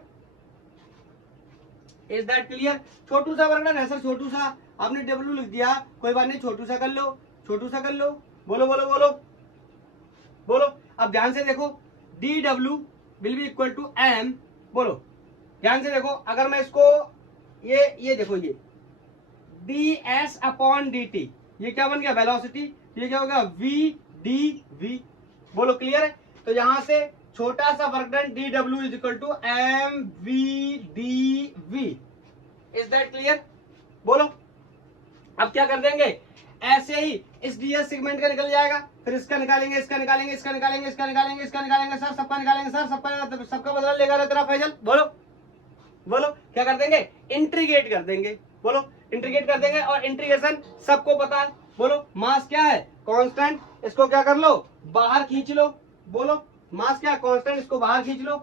is that clear. छोटू सा वर्णन है सर, छोटू सा आपने W लिख दिया, कोई बात नहीं छोटू सा कर लो, छोटू सा कर लो, बोलो बोलो बोलो बोलो। अब ध्यान से देखो dW will be equal to m, बोलो ध्यान से देखो, अगर मैं इसको ये देखो ये ds अपॉन dt, ये क्या बन गया वेलोसिटी, ये क्या होगा v, बोलो क्लियर है। तो यहां से छोटा सा work done dW is equal to mv, is that clear, बोलो। अब क्या कर देंगे, ऐसे ही इस ds सेगमेंट का निकल जाएगा, फिर इसका निकालेंगे, इसका निकालेंगे, इसका निकालेंगे, इसका निकालेंगे, इसका निकालेंगे, सर सबका निकालेंगे, सर सबका बदला लेगा रे तेरा फैजल, बोलो बोलो क्या कर देंगे, इंटीग्रेट कर देंगे, बोलो इंटीग्रेट कर देंगे, और इंटीग्रेशन सबको पता है, बोलो मास क्या है कांस्टेंट, इसको क्या कर लो बाहर खींच लो, बोलो मास क्या है कांस्टेंट, इसको बाहर खींच लो,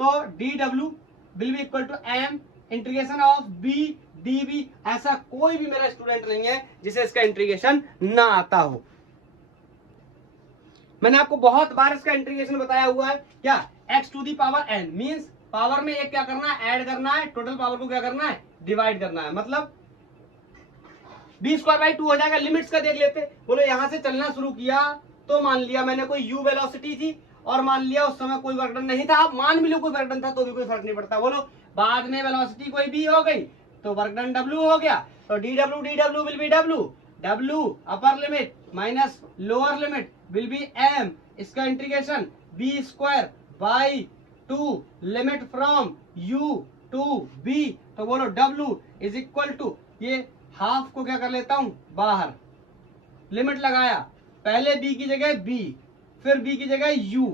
तो dW will be equal to m integration of b dv। ऐसा कोई भी मेरा स्टूडेंट नहीं है जिसे इसका इंटीग्रेशन ना आता हो, मैंने आपको बहुत बार इसका इंटीग्रेशन बताया हुआ है, क्या x to the power n means power में एक क्या करना है ऐड करना है, टोटल पावर को क्या करना है डिवाइड करना है, मतलब b²/2 हो जाएगा। लिमिट्स का देख लेते, बोलो यहां से चलना शुरू किया तो मान लिया मैंने कोई u वेलोसिटी थी और मान लिया उस समय कोई वर्क डन नहीं था, आप मान भी लो कोई वर्क डन था तो भी कोई फर्क नहीं पड़ता, बोलो बाद में वेलोसिटी कोई b हो गई तो वर्क डन w हो गया, तो dW will be w upper limit minus lower limit will be m, इसका integration b²/2 limit from u to b, तो बोलो w इज इक्वल टू, ये हाफ को क्या कर लेता हूं बाहर, लिमिट लगाया, पहले बी की जगह बी, फिर बी की जगह यू,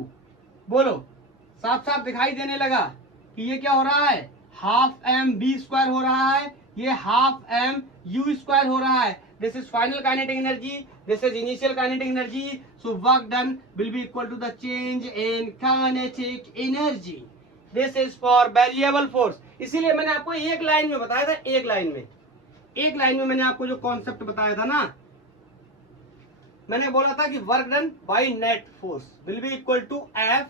बोलो साफ साफ दिखाई देने लगा कि ये क्या हो रहा है, हाफ एम बी स्क्वायर हो रहा है, ये हाफ एम यू स्क्वायर हो रहा है. This is final kinetic energy, this is initial kinetic energy. So work done will be equal to the change in kinetic energy. This is for variable force. इसीलिए मैंने आपको एक लाइन में बताया था, एक लाइन में मैंने आपको जो कॉन्सेप्ट बताया था ना, मैंने बोला था कि work done by net force will be equal to F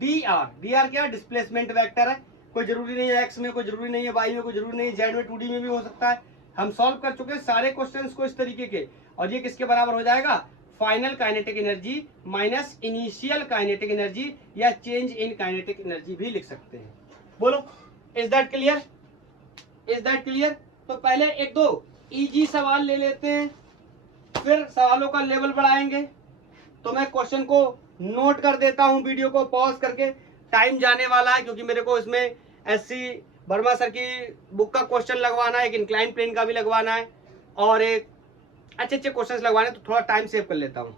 D R. D R क्या, डिस्प्लेसमेंट वेक्टर है. कोई जरूरी नहीं है एक्स में, कोई जरूरी नहीं है वाई में, कोई जरूरी नहीं है जेड में, 2D में भी हो सकता है. हम सॉल्व कर चुके हैं सारे क्वेश्चंस को इस तरीके के. और ये किसके बराबर हो जाएगा, final kinetic energy minus initial kinetic energy, या चेंज इन काइनेटिक एनर्जी भी लिख सकते हैं. बोलो is that clear, is that clear. तो पहले एक दो इजी सवाल ले लेते हैं, फिर सवालों का लेवल बढ़ाएंगे. तो मैं क्वेश्चन को नोट कर देता हूं, वीडियो को पॉज करके. टाइम जाने वाला है क्योंकि मेरे को इसमें एससी वर्मा सर की बुक का क्वेश्चन लगवाना है, एक इंक्लाइन प्लेन का भी लगवाना है, और एक अच्छे अच्छे क्वेश्चंस लगवाने, तो थोड़ा टाइम सेव कर लेता हूं.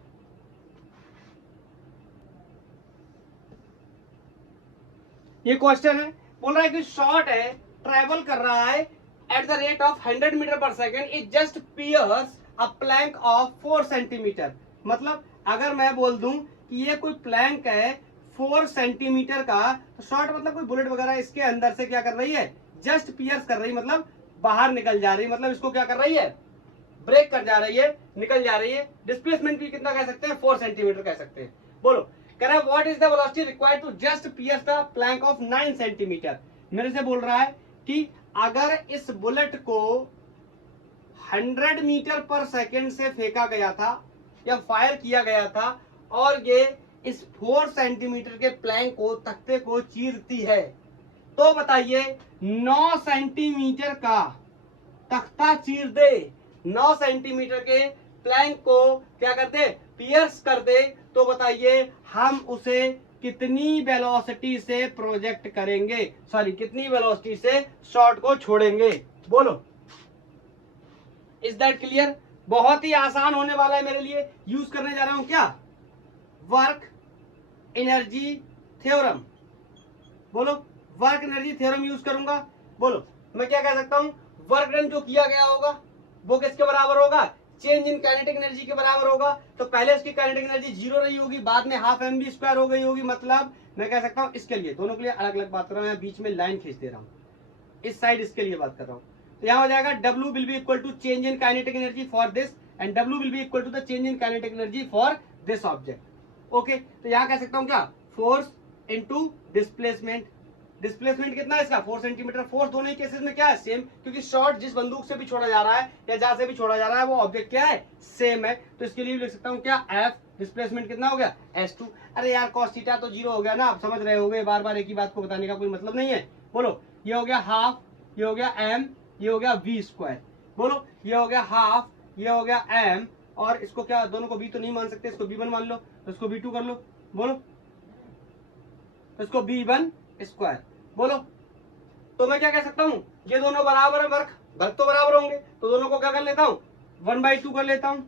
ये क्वेश्चन है, बोल रहा है कि शॉर्ट है, ट्रेवल कर रहा है at the rate of 100 metre per second, it just pierce a plank of 4 centimetre. मतलब अगर मैं बोल दूं कि ये कोई प्लैंक है 4 सेंटीमीटर का, तो शॉर्ट मतलब कोई बुलेट वगैरह इसके अंदर से क्या कर रही है, जस्ट पियर्स कर रही, मतलब बाहर निकल जा रही, मतलब इसको क्या कर रही है, ब्रेक कर जा रही है, निकल जा रही है. डिस्प्लेसमेंट भी कितना कह सकते हैं, 4 सेंटीमीटर कह सकते हैं. बोलो कह रहा है what is the velocity required to just pierce the plank of 9 centimetre. मेरे से बोल रहा है कि अगर इस बुलेट को 100 मीटर पर सेकेंड से फेंका गया था या फायर किया गया था, और ये इस 4 सेंटीमीटर के प्लैंक को, तख्ते को चीरती है, तो बताइए 9 सेंटीमीटर का तख्ता चीर दे, 9 सेंटीमीटर के प्लैंक को क्या कर दे, पियर्स कर दे, तो बताइए हम उसे कितनी वेलोसिटी से प्रोजेक्ट करेंगे, सॉरी कितनी वेलोसिटी से शॉट को छोड़ेंगे. बोलो इज दैट क्लियर. बहुत ही आसान होने वाला है मेरे लिए. यूज करने जा रहा हूं क्या, वर्क एनर्जी थ्योरम. बोलो वर्क एनर्जी थ्योरम यूज करूंगा. बोलो मैं क्या कह सकता हूं, वर्क डन जो किया गया होगा वो किसके बराबर होगा, चेंज इन काइनेटिक एनर्जी के बराबर होगा. तो पहले उसकी काइनेटिक एनर्जी 0 रही होगी, बाद में हाफ एम बी स्क्वायर हो गई होगी. मतलब मैं कह सकता हूं इसके लिए, दोनों के लिए अलग अलग बात कर रहा हूं, बीच में लाइन खींच दे रहा हूं, इस साइड इसके लिए बात कर रहा हूं. तो यहाँ हो जाएगा W will be equal to change in kinetic energy for this, and W will be equal to the change in kinetic energy for this object. Okay, तो यहाँ कह सकता हूँ क्या, फोर्स इनटू डिस्प्लेसमेंट. डिस्प्लेसमेंट कितना है इसका, 4 सेंटीमीटर. फोर्स दोनों ही केसेस में क्या है, सेम, क्योंकि शॉट जिस बंदूक से भी छोड़ा जा रहा है या जहां से भी छोड़ा जा रहा है वो ऑब्जेक्ट क्या है, सेम है. तो इसके लिए लिख सकता हूँ क्या, F. डिस्प्लेसमेंट कितना हो गया, S2. अरे यार cos थीटा तो 0 हो गया ना, आप समझ रहे होगे, बार बार एक ही बात को बताने का कोई मतलब नहीं है. बोलो ये हो गया हाफ, ये हो गया m, ये हो गया v स्क्वायर. बोलो ये हो गया हाफ, ये हो गया m, और इसको क्या, दोनों को v तो नहीं मान सकते, इसको v1 मान लो, तो इसको v2 कर लो. बोलो इसको v1 स्क्वायर. बोलो तो मैं क्या कह सकता हूं, ये दोनों बराबर है, वर्क तो बराबर होंगे, तो दोनों को क्या कर लेता हूं, 1/2 कर लेता हूं.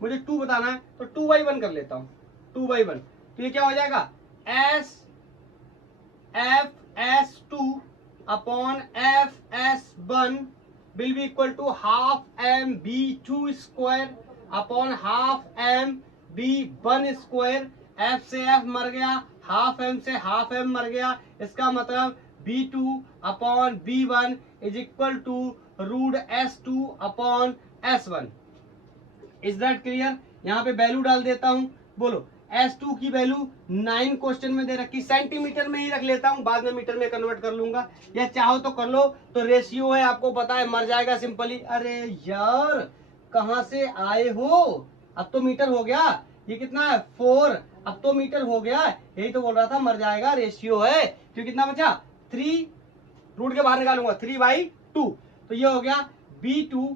मुझे 2 बताना है तो 2/1 कर लेता हूं, 2/1. तो ये क्या हो जाएगा, S F(S2) upon F(S1) will be equal to half M B2 square upon half M B1 square. F से F मर गया, हाफ M से हाफ M मर गया. इसका मतलब B2 upon B1 is equal to root S2 upon S1. Is that clear. यहाँ पे वैल्यू डाल देता हूं. बोलो S2 की वैल्यू 9 क्वेश्चन में दे रखी, सेंटीमीटर में ही रख लेता हूं, बाद में मीटर में कन्वर्ट कर लूंगा, या चाहो तो कर लो. तो रेशियो है, आपको पता है, मर जाएगा सिंपली. अरे यार कहां से आए हो, अब तो मीटर हो गया. ये कितना है 4, अब तो मीटर हो गया. यही तो बोल रहा था मर जाएगा, रेशियो है. तो कितना बचा 3, रूट के बाहर निकालूंगा 3/2. तो ये हो गया B2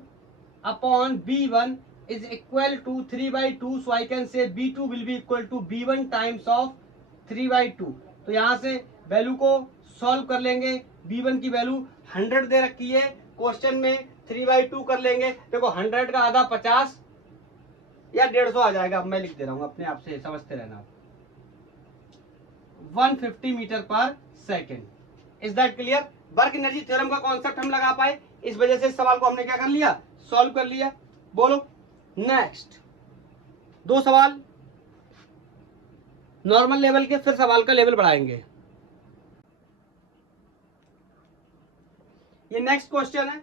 upon B1 is equal to 3/2. so I can say B2 will be equal to B1 times of 3/2. तो यहाँ से वैल्यू को सॉल्व कर लेंगे. B1 की वैल्यू 100 दे रखी है क्वेश्चन में, 3/2 कर लेंगे. देखो 100 का आधा 50, या 150 आ जाएगा, मैं लिख दे रहा हूं, अपने आप से समझते रहना। 150 metre per second. Is that clear? Work energy theorem का कॉन्सेप्ट हम लगा पाए, इस वजह से इस सवाल को हमने क्या कर लिया, सॉल्व कर लिया। बोलो नेक्स्ट 2 सवाल नॉर्मल लेवल के, फिर सवाल का लेवल बढ़ाएंगे। ये नेक्स्ट क्वेश्चन है,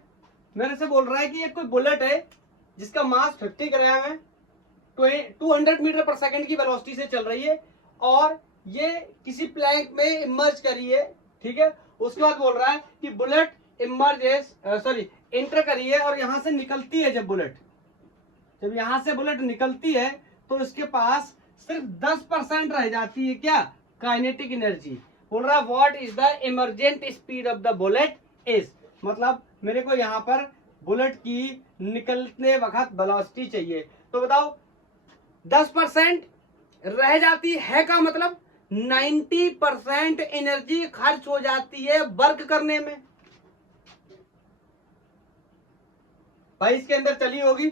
मेरे से बोल रहा है कि एक कोई बुलेट है जिसका मास 50 ग्राम है, 200 मीटर पर सेकंड की वेलोसिटी से चल रही है और ये किसी प्लैंक में इमर्ज करी है, ठीक है। उसके बाद बोल रहा है कि बुलेट एंटर करी है और यहां से निकलती है। जब यहां से बुलेट निकलती है तो इसके पास सिर्फ 10% रह जाती है, क्या, काइनेटिक एनर्जी। बोल रहा है what is the emergent speed of the bullet is, मतलब मेरे को यहाँ पर बुलेट की निकलने वक्त वेलोसिटी चाहिए। तो बताओ 10% रह जाती है का मतलब 90% एनर्जी खर्च हो जाती है वर्क करने में। भाई इसके अंदर चली होगी,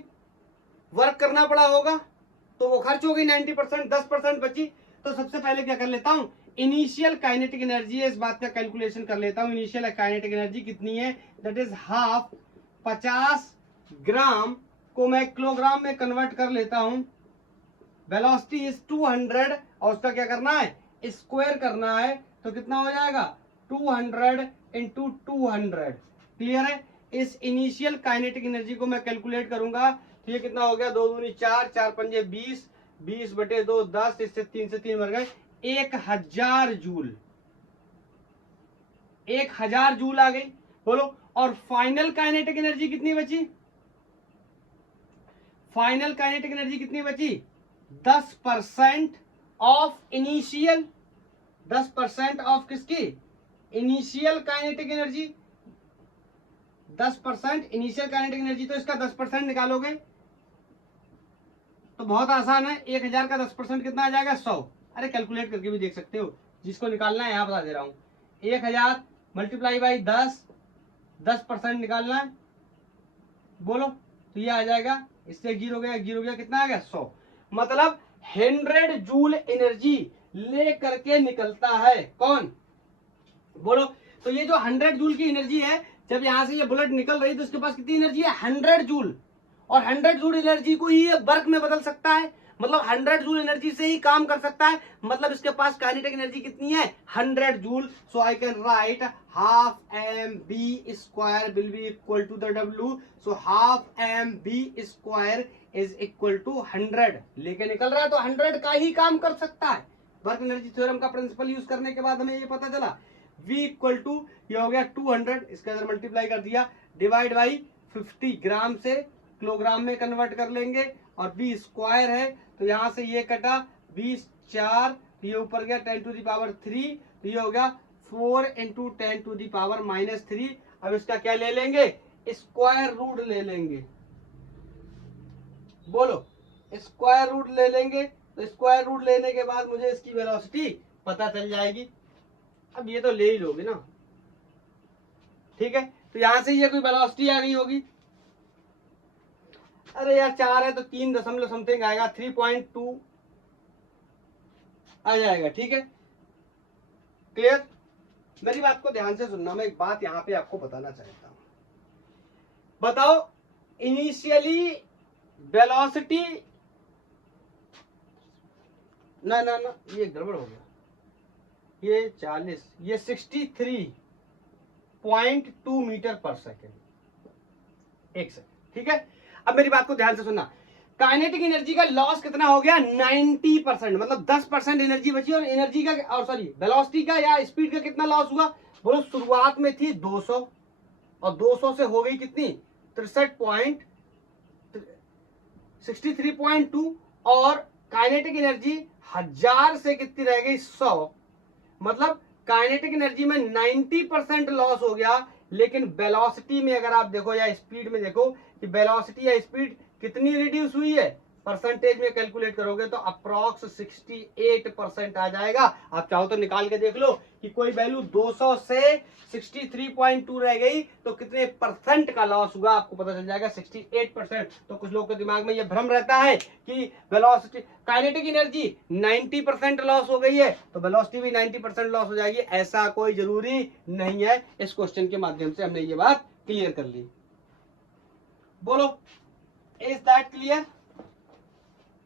वर्क करना पड़ा होगा तो वो खर्च हो गई 90%, 10% बची। तो सबसे पहले क्या कर लेता हूं, इनिशियल काइनेटिक एनर्जी है, इस बात का कैलकुलेशन कर लेता हूं। इनिशियल काइनेटिक एनर्जी कितनी है, दैट इज हाफ। 50 ग्राम को मैं किलोग्राम में कन्वर्ट कर लेता हूं। वेलोसिटी इज 200 और उसका क्या करना है, स्क्वायर करना है, तो कितना हो जाएगा 200 इंटू 200। क्लियर है? इस इनिशियल काइनेटिक एनर्जी को मैं कैलकुलेट करूंगा तो ये कितना हो गया, 2 दूनी 4, 4 पंजे 20, 20 बटे 2 10, इससे 3 से 3 मर गए, 1000 जूल। 1000 जूल आ गई। बोलो और फाइनल काइनेटिक एनर्जी कितनी बची, फाइनल काइनेटिक एनर्जी कितनी बची, 10% ऑफ इनिशियल, 10% ऑफ किसकी, initial kinetic energy, 10% initial kinetic energy. तो इसका 10% निकालोगे तो बहुत आसान है, 1000 का 10% कितना आ जाएगा, 100। अरे कैलकुलेट करके भी देख सकते हो, जिसको निकालना है यहाँ बता दे रहा हूं। 1000 मल्टीप्लाई बाई 10% निकालना है। बोलो तो ये आ जाएगा, इससे 0 गया, 0 गया, कितना आ गया, 100। मतलब 100 जूल एनर्जी ले करके निकलता है कौन, बोलो। तो ये जो 100 जूल की एनर्जी है, जब यहां से ये बुलेट निकल रही तो उसके पास कितनी एनर्जी है, 100 जूल। और 100 जूल एनर्जी को ही ये वर्क में बदल सकता है, मतलब 100 जूल एनर्जी से ही काम कर सकता है, मतलब इसके पास काइनेटिक एनर्जी कितनी है, 100 joule. So I can write half mv square will be equal to the w। So half mv square is equal to 100। लेके निकल रहा है तो 100 का ही काम कर सकता है। वर्क एनर्जी थ्योरम का प्रिंसिपल यूज करने के बाद हमें ये पता चला, v इक्वल टू ये हो गया 200, इसके अंदर मल्टीप्लाई कर दिया, डिवाइड बाई 50 ग्राम से किलोग्राम में कन्वर्ट कर लेंगे, और v स्क्वायर है तो यहां से ये कटा 20 4, तो ये ऊपर गया 10 टू द पावर 3, तो ये हो गया 4 इंटू 10 टू द पावर -3। अब इसका क्या ले लेंगे, स्क्वायर रूट ले लेंगे। बोलो स्क्वायर रूट ले लेंगे, तो स्क्वायर रूट लेने के बाद मुझे इसकी वेलोसिटी पता चल जाएगी। अब ये तो ले ही लोगे ना, ठीक है। तो यहां से ये कोई वेलोसिटी आ गई होगी, अरे यार 4 है तो 3 दशमलव समथिंग आएगा, 3.2 आ जाएगा, ठीक है। क्लियर? मेरी बात को ध्यान से सुनना, मैं एक बात यहां पे आपको बताना चाहता हूं। बताओ इनिशियली वेलोसिटी, ना ये गड़बड़ हो गया, ये 40, ये 63.2 मीटर पर सेकेंड, एक सेकेंड, ठीक है। अब मेरी बात को ध्यान से सुनना, काइनेटिक एनर्जी का लॉस कितना हो गया, 90%, मतलब 10% एनर्जी बची, और एनर्जी का और सॉरी वेलोसिटी का या स्पीड का कितना लॉस हुआ, बोलो शुरुआत में थी 200 और 200 से हो गई कितनी 63.2, और काइनेटिक एनर्जी 1000 से कितनी रह गई 100, मतलब काइनेटिक एनर्जी में 90% लॉस हो गया। लेकिन वेलोसिटी में अगर आप देखो या स्पीड में देखो कि वेलोसिटी या स्पीड कितनी रिड्यूस हुई है, परसेंटेज में कैलकुलेट करोगे तो अप्रॉक्स 68% आ जाएगा। आप चाहो तो निकाल के देख लो कि कोई वैल्यू 200 से 63.2 रह गई तो कितने परसेंट का लॉस हुआ, आपको पता चल जाएगा 68%। तो कुछ लोगों के दिमाग में यह भ्रम रहता है कि वेलोसिटी काइनेटिक एनर्जी 90% लॉस हो गई है तो वेलोसिटी भी 90% लॉस हो जाएगी, ऐसा कोई जरूरी नहीं है। इस क्वेश्चन के माध्यम से हमने ये बात क्लियर कर ली। बोलो, इज दैट क्लियर?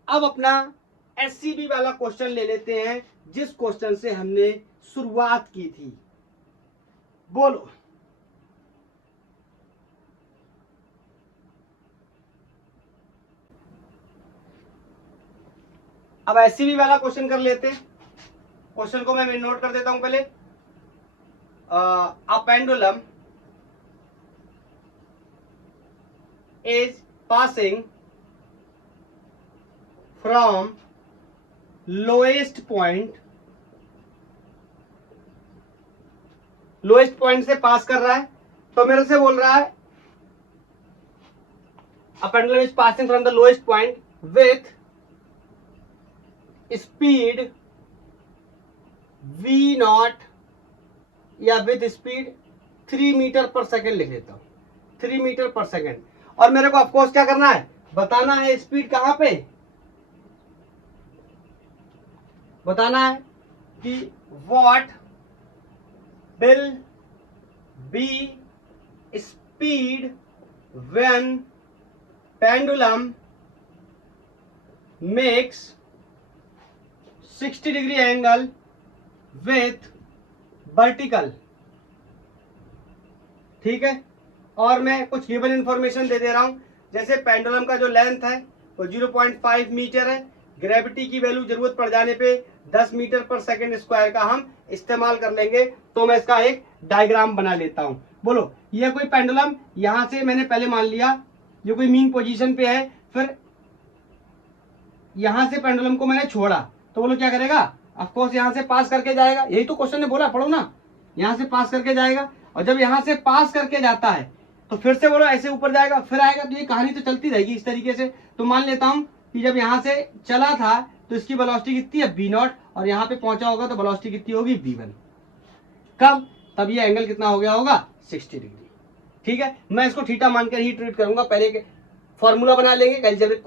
अब अपना एससीबी वाला क्वेश्चन ले लेते हैं, जिस क्वेश्चन से हमने शुरुआत की थी। बोलो, अब एससीबी वाला क्वेश्चन कर लेते हैं। क्वेश्चन को मैं नोट कर देता हूं पहले। A pendulum is passing from lowest point से पास कर रहा है, तो मेरे से बोल रहा है a pendulum is passing from the lowest point with speed v not या with speed 3 metre per second लिख देता हूं, 3 मीटर पर सेकेंड। और मेरे को ऑफकोर्स क्या करना है, बताना है स्पीड कहां पे, बताना है कि what will be speed when pendulum makes 60 degree angle with vertical. ठीक है, और मैं कुछ गिवन इंफॉर्मेशन दे रहा हूं, जैसे पेंडुलम का जो लेंथ है वो 0.5 मीटर है, ग्रेविटी की वैल्यू जरूरत पड़ जाने पे 10 मीटर पर सेकेंड स्क्वायर का हम इस्तेमाल कर लेंगे। तो मैं इसका एक डायग्राम बना लेता हूं। बोलो, ये कोई पेंडुलम यहां से मैंने पहले मान लिया ये कोई मीन पोजीशन पे है, फिर यहां से पेंडुलम को मैंने छोड़ा, तो बोलो क्या करेगा, ऑफकोर्स यहां से पास करके जाएगा, यही तो क्वेश्चन ने बोला, पढ़ो ना, यहां से पास करके जाएगा। और जब यहां से पास करके जाता है तो फिर से बोलो ऐसे ऊपर जाएगा, फिर आएगा, तो ये कहानी तो चलती रहेगी इस तरीके से। तो मान लेता हूं कि जब यहां से चला था तो इसकी वेलोसिटी कितनी है v नॉट, और यहां पे पहुंचा होगा तो वेलोसिटी कितनी होगी v1। कब, तब ये एंगल कितना हो गया होगा 60 डिग्री। ठीक है, मैं इसको थीटा मानकर ही ट्रीट करूंगा। पहले फॉर्मूला बना लेंगे, एल्जेब्रिक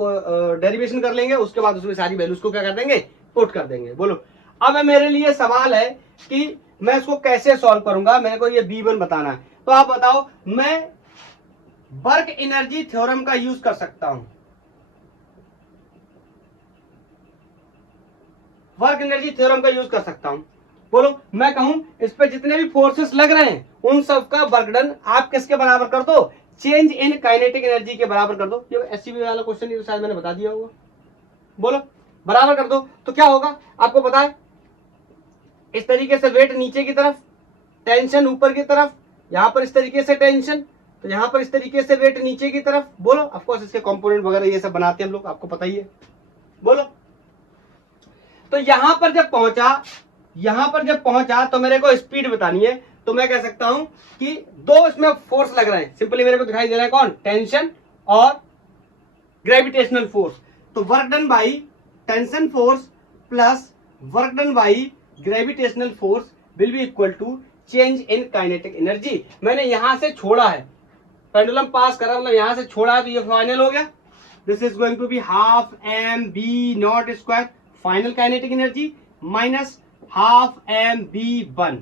डेरिवेशन कर लेंगे, उसके बाद उसमें सारी वैल्यूज को क्या कर देंगे, पुट कर देंगे। बोलो, अब मेरे लिए सवाल है कि मैं इसको कैसे सॉल्व करूंगा, मेरे को ये v1 बताना है। तो आप बताओ, मैं वर्क एनर्जी थ्योरम का यूज कर सकता हूं, वर्क एनर्जी थ्योरम का यूज कर सकता हूं। बोलो, मैं कहूं इस पे जितने भी फोर्सेस लग रहे हैं उन सब का वर्क डन आप किसके बराबर कर दो, चेंज इन काइनेटिक एनर्जी के बराबर कर दो। ये एससीबी वाला क्वेश्चन ये शायद मैंने बता दिया होगा। बोलो, बराबर कर दो तो क्या होगा, आपको पता है इस तरीके से वेट नीचे की तरफ, टेंशन ऊपर की तरफ, यहां पर इस तरीके से टेंशन, तो यहां पर इस तरीके से वेट नीचे की तरफ। बोलो, ऑफ कोर्स इसके कंपोनेंट वगैरह ये सब बनाते हैं हम लोग, आपको पता ही है। बोलो, तो यहां पर जब पहुंचा तो मेरे को स्पीड बतानी है, तो मैं कह सकता हूं कि दो इसमें फोर्स लग रहे हैं, सिंपली मेरे को दिखाई दे रहा है कौन, टेंशन और ग्रेविटेशनल फोर्स। तो work done by tension force plus work done by gravitational force will be equal to change in kinetic energy. मैंने यहां से छोड़ा है, पेंडुलम पास करा, मतलब यहां से छोड़ा है, तो ये फाइनल हो गया। This is going to be half M B not square final kinetic energy minus half M B one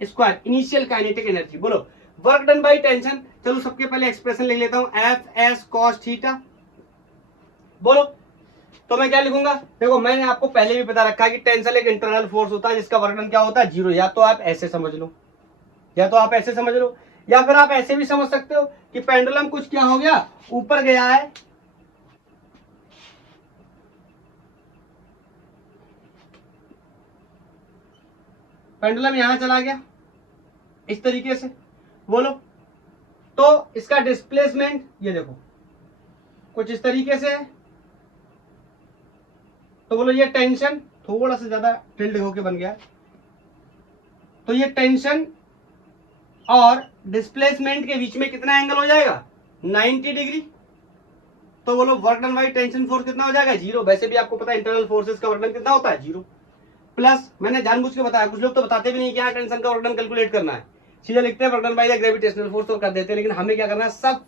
square initial kinetic energy. बोलो, वर्क डन बाई टेंशन, चलो सबके पहले एक्सप्रेशन लिख लेता हूं, एफ एस कॉस थीटा। बोलो, तो मैं क्या लिखूंगा, देखो मैंने आपको पहले भी बता रखा है कि टेंशन एक इंटरनल फोर्स होता है जिसका वर्क डन क्या होता है, जीरो। या तो आप ऐसे समझ लो, या फिर आप ऐसे भी समझ सकते हो कि पेंडुलम कुछ क्या हो गया, ऊपर गया है, पेंडुलम यहां चला गया इस तरीके से। बोलो, तो इसका डिस्प्लेसमेंट ये देखो कुछ इस तरीके से है, तो बोलो ये टेंशन थोड़ा सा ज्यादा टिल्ड होके बन गया, तो ये टेंशन और डिस्प्लेसमेंट के बीच में कितना एंगल हो जाएगा, 90 डिग्री। तो बोलो work done by tension force कितना हो जाएगा 0। वैसे भी आपको पता है इंटरनल फोर्सेस का वर्क डन कितना होता है 0, प्लस मैंने जानबूझ के बताया, कुछ लोग तो बताते भी नहीं कि यहाँ टेंशन का वर्क डन कैलकुलेट करना है, सीधे लिखते हैं work done by the gravitational force और कर देते हैं, लेकिन हमें क्या करना है सब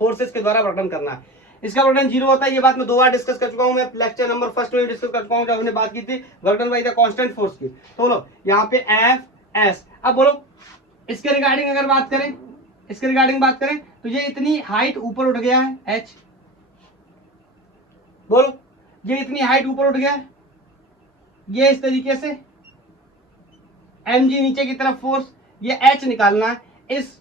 फोर्सेस के द्वारा वर्क डन करना है। इसका वर्क डन 0 होता है, ये बात मैं 2 बार डिस्कस कर चुका हूं, मैं लेक्चर नंबर फर्स्ट में डिस्कस कर चुका हूं जब हमने बात की थी work done by the constant force की। तो बोलो यहाँ पे एफ एस। अब बोलो इसके रिगार्डिंग अगर बात करें, इसके रिगार्डिंग बात करें तो ये इतनी हाइट ऊपर उठ गया है एच, बोलो ये इतनी हाइट ऊपर उठ गया है, ये इस तरीके से एम जी नीचे की तरफ फोर्स, ये एच निकालना है, इस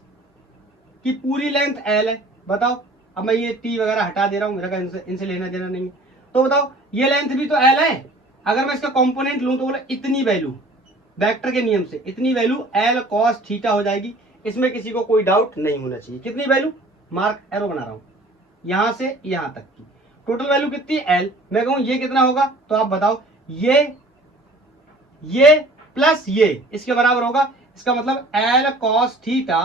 की पूरी लेंथ एल है। बताओ, अब मैं ये टी वगैरह हटा दे रहा हूं, मेरा इनसे लेना देना नहीं है, तो बताओ ये लेंथ भी तो एल है। अगर मैं इसका कंपोनेंट लूं तो बोले इतनी वैल्यू वेक्टर के नियम से इतनी वैल्यू एल कॉस थीटा हो जाएगी, इसमें किसी को कोई डाउट नहीं होना चाहिए। कितनी वैल्यू, मार्क एरो बना रहा हूं, यहां से यहां तक की टोटल वैल्यू कितनी एल। मैं कहूं ये कितना होगा, तो आप बताओ ये प्लस ये इसके बराबर होगा, इसका मतलब L cos theta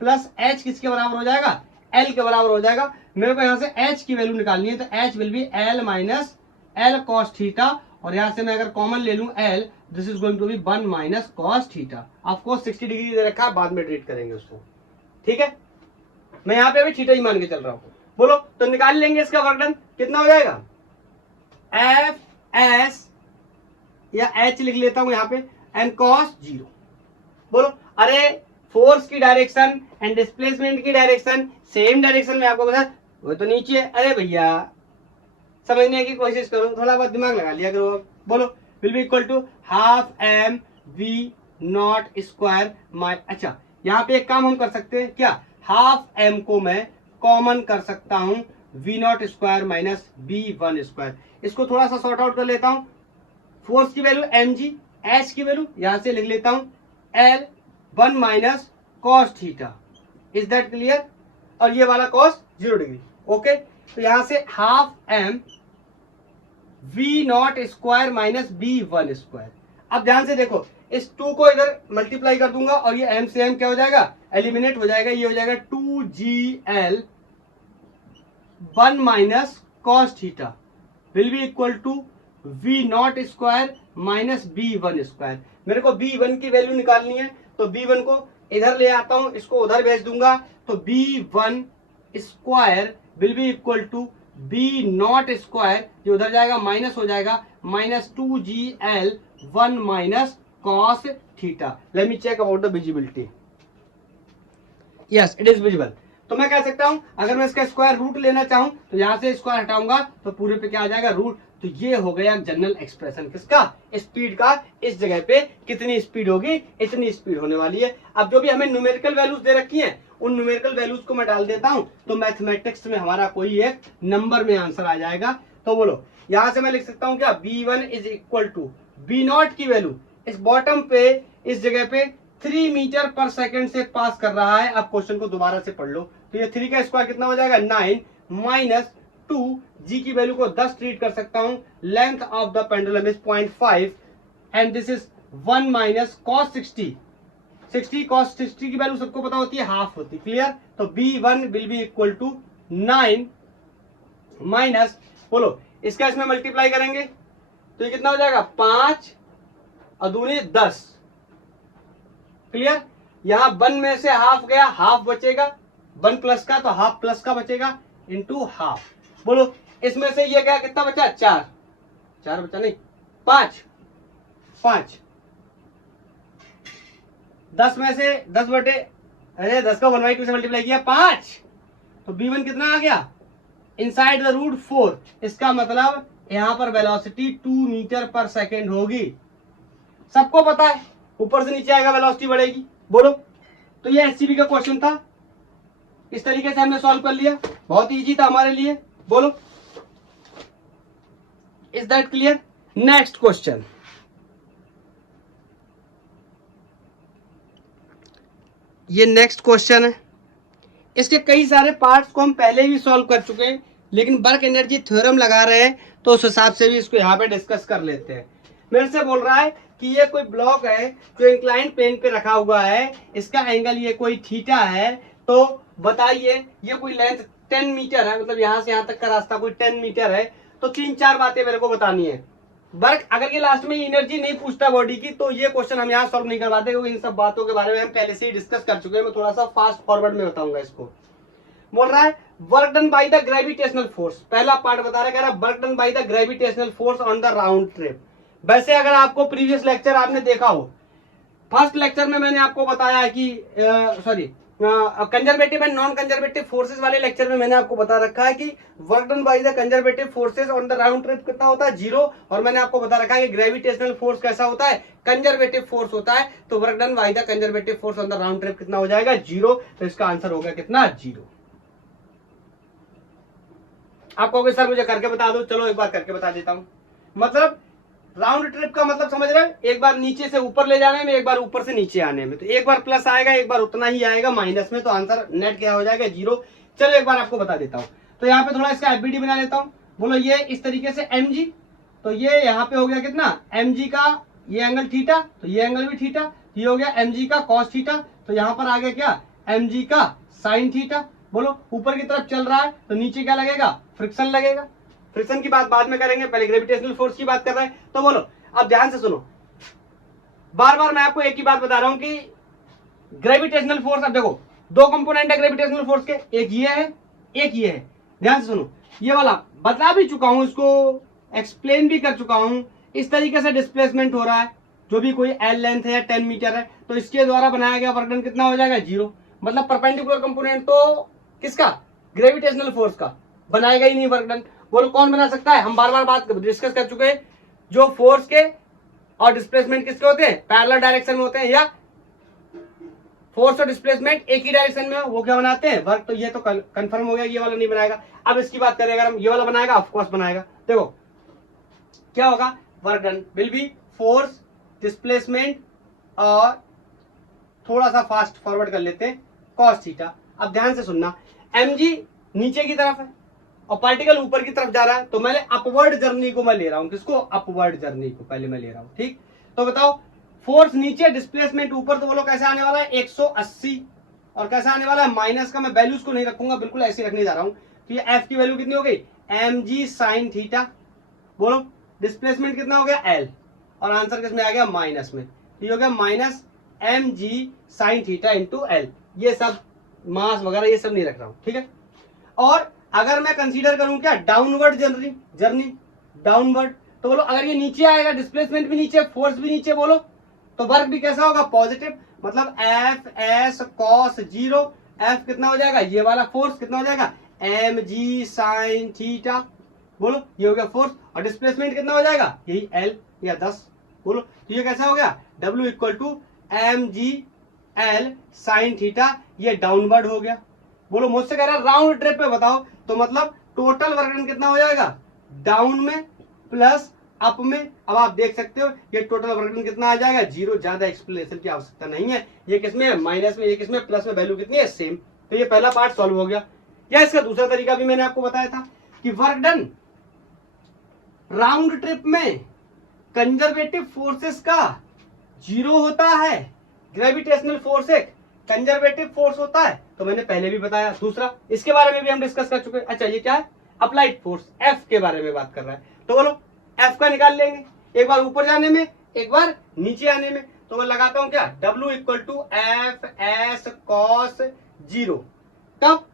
plus H किसके बराबर हो जाएगा, एल के बराबर हो जाएगा। मेरे को यहां से एच की वैल्यू निकालनी है, तो H will be L minus L cos theta, और यहां से मैं अगर कॉमन ले लूं L, this is going to be 1 minus cos theta. Of course 60 degree दे रखा है, बाद में ट्रीट करेंगे उसको, ठीक है। मैं यहाँ पे अभी थीटा ही मान के चल रहा हूं। बोलो तो निकाल लेंगे इसका वर्क डन कितना हो जाएगा, एफ एस या एच लिख लेता हूं यहाँ पे एंड कॉस 0। बोलो अरे फोर्स की डायरेक्शन एंड डिस्प्लेसमेंट की डायरेक्शन सेम डायरेक्शन में आपको बता, वो तो नीचे है। अरे भैया समझने की कोशिश करो, थोड़ा बहुत दिमाग लगा लिया करो। बोलो will be equal to half M V not square my, अच्छा यहाँ पे एक काम हम कर सकते हैं क्या, हाफ एम को मैं कॉमन कर सकता हूं V not square minus B one square. इसको थोड़ा सा सॉर्ट आउट कर लेता हूं, फोर्स की वैल्यू एम जी, एच की वैल्यू यहां से लिख लेता हूं L 1 minus cos theta, is that clear, और ये वाला कॉस 0 डिग्री, ओके। तो यहां से half M V not square minus B one square. अब ध्यान से देखो, इस 2 को इधर मल्टीप्लाई कर दूंगा और ये m से m क्या हो जाएगा, एलिमिनेट हो जाएगा, ये हो जाएगा 2gl 1 minus cos theta will be equal to V not square minus B one square. मेरे को बी वन की वैल्यू निकालनी है, तो बी वन को इधर ले आता हूं, इसको उधर भेज दूंगा, तो B one square will be equal to B not square, ये उधर जाएगा माइनस हो जाएगा, minus 2gl 1 minus cos theta. Let me check about the visibility, yes it is visible. तो मैं कह सकता हूं अगर मैं इसका स्क्वायर रूट लेना चाहूं तो यहां से स्क्वायर हटाऊंगा तो पूरे पे क्या आ जाएगा रूट। तो ये हो गया जनरल एक्सप्रेशन किसका, स्पीड का। इस जगह पे कितनी स्पीड होगी, इतनी स्पीड होने वाली है। अब जो भी हमें न्यूमेरिकल वैल्यूज दे रखी हैं उन न्यूमेरिकल वैल्यूज को मैं डाल देता हूं, तो मैथमेटिक्स में हमारा कोई एक नंबर में आंसर आ जाएगा। तो बोलो यहां से मैं लिख सकता हूं क्या, b1 is equal to B not की वैल्यू इस बॉटम पे इस जगह पे 3 मीटर पर सेकंड से पास कर रहा है। अब क्वेश्चन को दोबारा से पढ़ लो, तो ये 3 का स्क्वायर कितना हो जाएगा 9 माइनस 2, जी की वैल्यू को 10 ट्रीट कर सकता हूं, length of the pendulum is 0.5 and this is 1 minus cos 60 cos 60 की वैल्यू सबको पता होती है हाफ होती, क्लियर। तो b1 will be equal to 9 minus, बोलो इसका इसमें मल्टीप्लाई करेंगे तो ये कितना हो जाएगा 5 और दूनी 10, क्लियर। यहां 1 में से हाफ गया, हाफ बचेगा 1 प्लस का, तो हाफ प्लस का बचेगा इंटू हाफ। बोलो इसमें से ये गया कितना बचा 4 बचा नहीं 5 10 में से 10 बटे, अरे 10 का 1/2 से मल्टीप्लाई किया 5, तो b1 कितना आ गया इनसाइड द रूट 4। इसका मतलब यहां पर वेलोसिटी 2 मीटर पर सेकेंड होगी, सबको पता है ऊपर से नीचे आएगा वेलोसिटी बढ़ेगी। बोलो तो ये एससीबी का क्वेश्चन था, इस तरीके से हमने सॉल्व कर लिया, बहुत इजी था हमारे लिए। बोलो is that clear. Next question, ये नेक्स्ट क्वेश्चन है, इसके कई सारे पार्ट्स को हम पहले भी सॉल्व कर चुके हैं, लेकिन वर्क एनर्जी थ्योरम लगा रहे हैं तो उस हिसाब से भी इसको यहाँ पे डिस्कस कर लेते हैं। मेरे से बोल रहा है कि ये कोई ब्लॉक है जो इंक्लाइंड प्लेन पे रखा हुआ है, इसका एंगल ये कोई थीटा है, तो बताइए ये कोई लेंथ 10 मीटर है, मतलब यहाँ से यहाँ तक का रास्ता कोई 10 मीटर है, तो 3-4 बातें मेरे को बतानी है। वर्क अगर ये लास्ट में एनर्जी नहीं पूछता बॉडी की, तो ये क्वेश्चन हम यहाँ सॉल्व नहीं करवाते, क्योंकि इन सब बातों के बारे में हम पहले से ही डिस्कस कर चुके हैं। मैं थोड़ा सा फास्ट फॉरवर्ड में बताऊंगा इसको। बोल रहा है work done by the gravitational force, पहला पार्ट बता रहा है, कह रहा है work done by the gravitational force on the round trip. वैसे अगर आपको प्रीवियस लेक्चर आपने देखा हो, फर्स्ट लेक्चर में मैंने आपको बताया है कि conservative and non conservative forces वाले लेक्चर में मैंने आपको बता रखा है कि work done by the conservative forces on the round trip कितना होता है, 0। और मैंने आपको बता रखा है कि ग्रेविटेशनल फोर्स कैसा होता है, कंजर्वेटिव फोर्स होता है। तो work done by the conservative force on the round trip कितना हो जाएगा, 0। तो इसका आंसर होगा कितना, 0। आप कहोगे सर मुझे करके बता दो, चलो एक बार करके बता देता हूं। मतलब राउंड ट्रिप का मतलब समझ रहे हैं, एक बार नीचे से ऊपर ले जाने में, एक बार ऊपर से नीचे आने में। तो एक बार प्लस आएगा, एक बार उतना ही आएगा माइनस में, तो आंसर नेट क्या हो जाएगा, 0। चलो एक बार आपको बता देता हूं। तो यहाँ पे थोड़ा इसका एफबीडी बना लेता हूं। बोलो ये इस तरीके से mg, तो ये यहाँ पे हो गया कितना, mg का ये एंगल थीटा, तो ये एंगल भी थीटा, ये हो गया mg का कॉस थीटा। तो यहाँ पर आ गया क्या, mg का साइन थीटा। बोलो ऊपर की तरफ चल रहा है तो नीचे क्या लगेगा, फ्रिक्शन लगेगा। फ्रिक्शन की बात बाद में करेंगे, पहले ग्रेविटेशनल फोर्स की बात कर रहे हैं। तो बोलो अब ध्यान से सुनो, बार बार मैं आपको एक ही बात बता रहा हूं कि ग्रेविटेशनल फोर्स, अब देखो दो कंपोनेंट है ग्रेविटेशनल फोर्स के, एक ये है एक ये है। ध्यान से सुनो, ये वाला बता भी चुका हूं, इसको एक्सप्लेन भी कर चुका हूं। इस तरीके से डिस्प्लेसमेंट हो रहा है, जो भी कोई एल लेंथ है 10 मीटर है, तो इसके द्वारा बनाया गया वर्क डन कितना हो जाएगा, 0। मतलब परपेंडिकुलर कंपोनेंट तो किसका, ग्रेविटेशनल फोर्स का, बनाएगा ही नहीं वर्क डन। बोलो कौन बना सकता है, हम बार बार बात डिस्कस कर चुके हैं, जो फोर्स के और डिस्प्लेसमेंट किसके होते हैं, पैरेलल डायरेक्शन में होते हैं, या फोर्स और डिस्प्लेसमेंट एक ही डायरेक्शन में, वो क्या बनाते हैं, वर्क। तो ये तो कंफर्म हो गया, ये वाला नहीं बनाएगा। अब इसकी बात करें अगर हम, ये वाला बनाएगा, ऑफ कोर्स बनाएगा। देखो क्या होगा, work done will B force, displacement और थोड़ा सा फास्ट फॉरवर्ड कर लेते हैं, कॉस थीटा। अब ध्यान से सुनना, mg नीचे की तरफ है और पार्टिकल ऊपर की तरफ जा रहा है, तो मैंने अपवर्ड जर्नी को मैं ले रहा हूं, किसको, अपवर्ड जर्नी को पहले मैं ले रहा हूं, ठीक। तो बताओ फोर्स नीचे, डिस्प्लेसमेंट ऊपर, तो बोलो कैसे आने वाला है, 180। और कैसा आने वाला है, माइनस का। मैं वैल्यूज को नहीं रखूंगा, बिल्कुल ऐसे रखने जा रहा हूं। तो ये f की वैल्यू कितनी हो गई, mg साइन थीटा। बोलो डिस्प्लेसमेंट कितना हो गया, l, और आंसर किसमें आ गया, माइनस में। तो ये हो गया minus mg sine theta into l। ये सब मास वगैरह ये सब नहीं रख रहा हूं, ठीक है। और अगर मैं कंसीडर करूं क्या, डाउनवर्ड जर्नी डाउनवर्ड, तो बोलो अगर ये नीचे आएगा, डिस्प्लेसमेंट भी नीचे, फोर्स भी नीचे, बोलो तो वर्क भी कैसा होगा, पॉजिटिव। मतलब एफ एस कॉस 0, एफ कितना हो जाएगा, ये वाला फोर्स कितना हो जाएगा, mg साइन थीटा। बोलो ये हो गया फोर्स, और डिस्प्लेसमेंट कितना हो जाएगा, यही l या 10। बोलो तो ये कैसा हो गया, w equal to mg l sine theta, ये डाउनवर्ड हो गया। बोलो मुझसे कह रहा है राउंड ट्रिप पे बताओ, तो मतलब टोटल वर्क डन कितना हो जाएगा, डाउन में प्लस अप में। अब आप देख सकते हो ये टोटल वर्क डन कितना आ जाएगा, 0। ज्यादा एक्सप्लेनेशन की आवश्यकता नहीं है। ये किसमें है, माइनस में, ये किसमें, प्लस में। वैल्यू कितनी है, सेम। तो ये पहला पार्ट सॉल्व हो गया। या इसका दूसरा तरीका भी मैंने आपको बताया था कि वर्क डन राउंड ट्रिप में कंजर्वेटिव फोर्सेस का 0 होता है, ग्रेविटेशनल फोर्स एक कंजर्वेटिव फोर्स होता है, तो मैंने पहले भी बताया। दूसरा इसके बारे में भी हम डिस्कस कर चुके हैं। अच्छा ये क्या है, अप्लाइड फोर्स, एफ के बारे में बात कर रहा है। तो बोलो एफ का निकाल लेंगे, एक बार ऊपर जाने में, एक बार नीचे आने में। तो मैं लगाता हूं क्या, W equal to F S cos 0। तब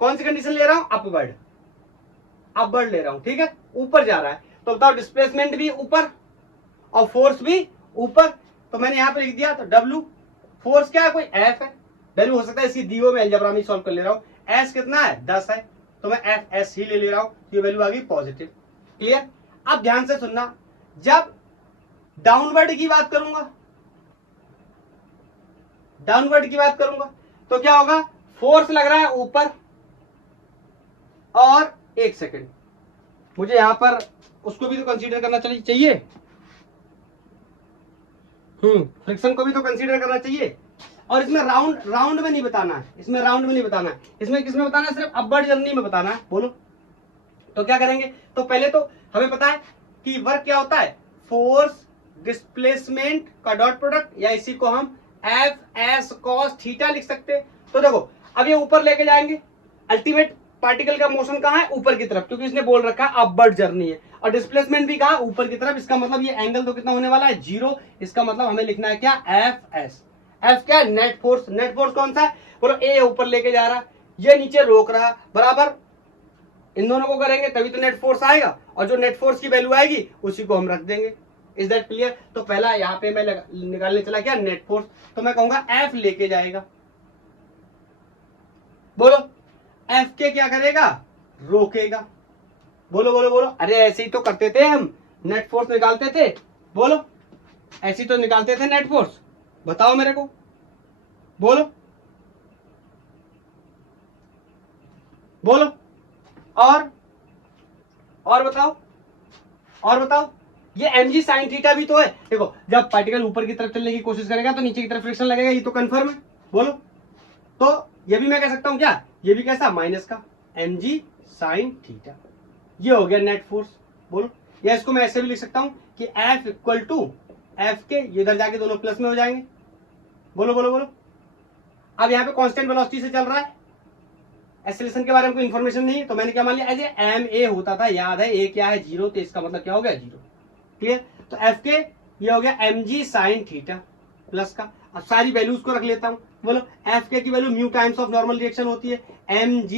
कौन सी कंडीशन ले रहा हूं, अपवर्ड ले रहा हूं, ठीक है, ऊपर जा रहा है। तो बताओ डिस्प्लेसमेंट भी ऊपर और फोर्स भी ऊपर। तो मैंने यहां पर लिख दिया, तो W फोर्स क्या है, कोई एफ है, वैल्यू हो सकता है इसकी डीओ में, अलजेब्रा में सॉल्व कर ले रहा हूं। एस कितना है, 10 है, तो मैं एफ एस ही ले रहा हूं, ये वैल्यू आ गई पॉजिटिव। क्लियर। अब ध्यान से सुनना, जब डाउनवर्ड की बात करूंगा, तो क्या होगा, फोर्स लग रहा है ऊपर, और एक सेकेंड मुझे यहां पर उसको भी तो कंसीडर करना चाहिए, फ्रिक्शन को भी तो कंसीडर करना चाहिए। और इसमें राउंड में नहीं बताना है, इसमें किसमें बताना है, सिर्फ अपवर्ड जर्नी में बताना है। बोलो तो क्या करेंगे, तो पहले तो हमें पता है कि वर्क क्या होता है, फोर्स डिस्प्लेसमेंट का डॉट प्रोडक्ट, या इसी को हम एफ एस कॉस थीटा लिख सकते हैं। तो देखो अब ये ऊपर लेके जाएंगे, अल्टीमेट पार्टिकल का मोशन कहाँ है, ऊपर की तरफ, क्योंकि इसने बोल रखा है अपवर्ड जर्नी है, और डिस्प्लेसमेंट भी कहाँ, ऊपर की तरफ। इसका मतलब ये एंगल तो कितना होने वाला है, 0। इसका मतलब हमें लिखना है क्या, एफ एस। एफ क्या है, नेट फोर्स। नेट फोर्स कौन सा है, बोलो ए ऊपर लेके जा रहा, ये नीचे रोक रहा, बराबर। इन दोनों को करेंगे तभी तो नेट फोर्स आएगा, और जो नेट फोर्स की वैल्यू आएगी उसी को हम रख देंगे। Is that clear. तो पहला यहाँ पे मैं निकालने चला क्या, नेट फोर्स, तो मैं कहूंगा एफ लेके जाएगा। बोलो एफ के क्या करेगा, रोकेगा। बोलो बोलो बोलो, अरे ऐसे ही तो करते थे हम, नेट फोर्स निकालते थे। बोलो ऐसे ही तो निकालते थे नेट फोर्स, बताओ मेरे को, बोलो बोलो। और बताओ, और बताओ। ये mg sin थीटा भी तो है। देखो जब पार्टिकल ऊपर की तरफ चलने की कोशिश करेगा तो नीचे की तरफ फ्रिक्शन लगेगा, ये तो कंफर्म है। बोलो, तो ये भी मैं कह सकता हूं क्या, ये भी कैसा, माइनस का mg sin थीटा, ये हो गया नेट फोर्स। बोलो, या इसको मैं ऐसे भी लिख सकता हूं कि F इक्वल टू एफ के, ये इधर जाके दोनों प्लस में हो जाएंगे। बोलो बोलो बोलो। अब यहाँ पे कांस्टेंट वेलोसिटी से चल रहा है, एक्सेलरेशन के बारे में कोई इन्फॉर्मेशन नहीं है, तो मैंने क्या मान लिया, एज एम ए होता था, याद है ए क्या है, 0, तो इसका मतलब क्या हो गया, 0। क्लियर। तो एफ के ये हो गया mg sin थीटा प्लस का। अब सारी वैल्यूज को रख लेता हूं। बोलो एफ के की value mu times of normal reaction होती है, mg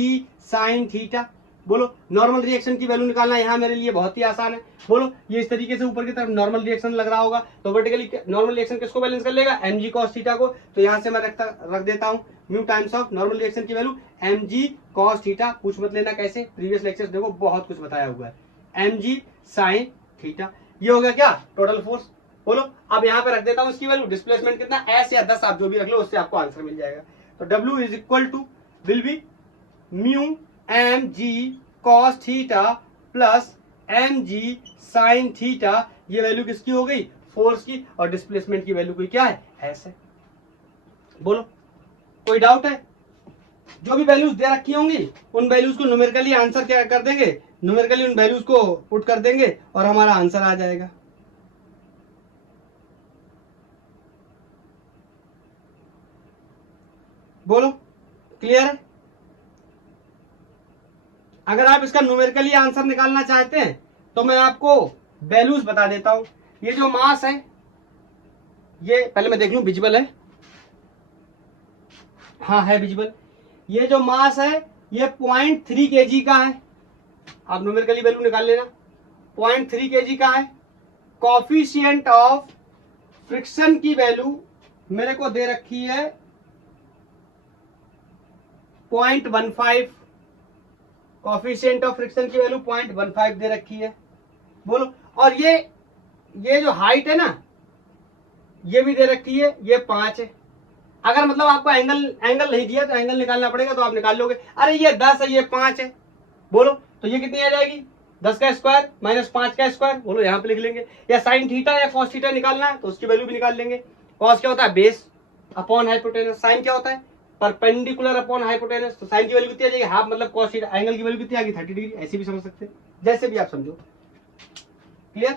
sin थीटा। बोलो नॉर्मल रिएक्शन की वैल्यू निकालना यहाँ मेरे लिए बहुत ही आसान है। बोलो ये इस तरीके से ऊपर की तरफ नॉर्मल रिएक्शन लग रहा होगा, तो वर्टिकली नॉर्मल रिएक्शन किसको बैलेंस कर लेगा, mg cos थीटा को। तो यहाँ से मैं रख देता हूँ mu times of normal reaction की वैल्यू mg cos थीटा। कुछ मत लेना कैसे, प्रीवियस लेक्चर्स देखो बहुत कुछ बताया हुआ है, mg sin थीटा। ये हो गया क्या, टोटल फोर्स। बोलो अब यहाँ पे रख देता हूँ इसकी वैल्यू, डिस्प्लेसमेंट कितना, s या 10, आप जो भी रख लो उससे आपको आंसर मिल जाएगा। तो w is equal to will be mu mg cos theta plus mg sin theta. ये वैल्यू किसकी हो गई, फोर्स की, और डिस्प्लेसमेंट की वैल्यू कोई क्या है, s है। बोलो कोई डाउट है, जो भी वैल्यूज दे रखी होंगी उन वैल्यूज को न्यूमेरिकली आंसर क्या कर देंगे, न्यूमेरिकली उन वैल्यूज को पुट कर देंगे और हमारा आंसर आ जाएगा। बोलो क्लियर है। अगर आप इसका न्यूमेरिकली आंसर निकालना चाहते हैं तो मैं आपको वैल्यूज बता देता हूं। ये जो मास है, ये पहले मैं देख लूं विजिबल है, हाँ है विजिबल। ये जो मास है ये 0.3 kg का है, आप न्यूमेरिकली वैल्यू निकाल लेना। 0.3 kg का है। कोफिशिएंट ऑफ फ्रिक्शन की वैल्यू मेरे को दे रखी है 0.15। कोफिशिएंट ऑफ फ्रिक्शन की वैल्यू 0.15 दे रखी है। बोलो, और ये जो हाइट है ना, ये भी दे रखी है, ये 5 है। अगर मतलब आपको एंगल नहीं दिया तो एंगल निकालना पड़ेगा, तो आप निकाल लोगे। अरे ये 10 है, ये 5 है। बोलो तो ये कितनी आ जाएगी, 10 का स्क्वायर माइनस 5 का स्क्वायर। बोलो यहाँ पे लिख लेंगे। या साइन थीटा या कॉस थीटा निकालना है तो उसकी वैल्यू भी निकाल लेंगे। कॉस क्या होता है, बेस अपॉन हाइपोटेनस। साइन क्या होता है, परपेंडिकुलर अपॉन हाइपोटेनस। तो साइन की वैल्यू कितनी आ जाएगी, हाफ, मतलब कॉस थीटा। एंगल की वैल्यू कितनी आ गई, 30 डिग्री। ऐसे भी समझ सकते हैं, जैसे भी आप समझो। क्लियर।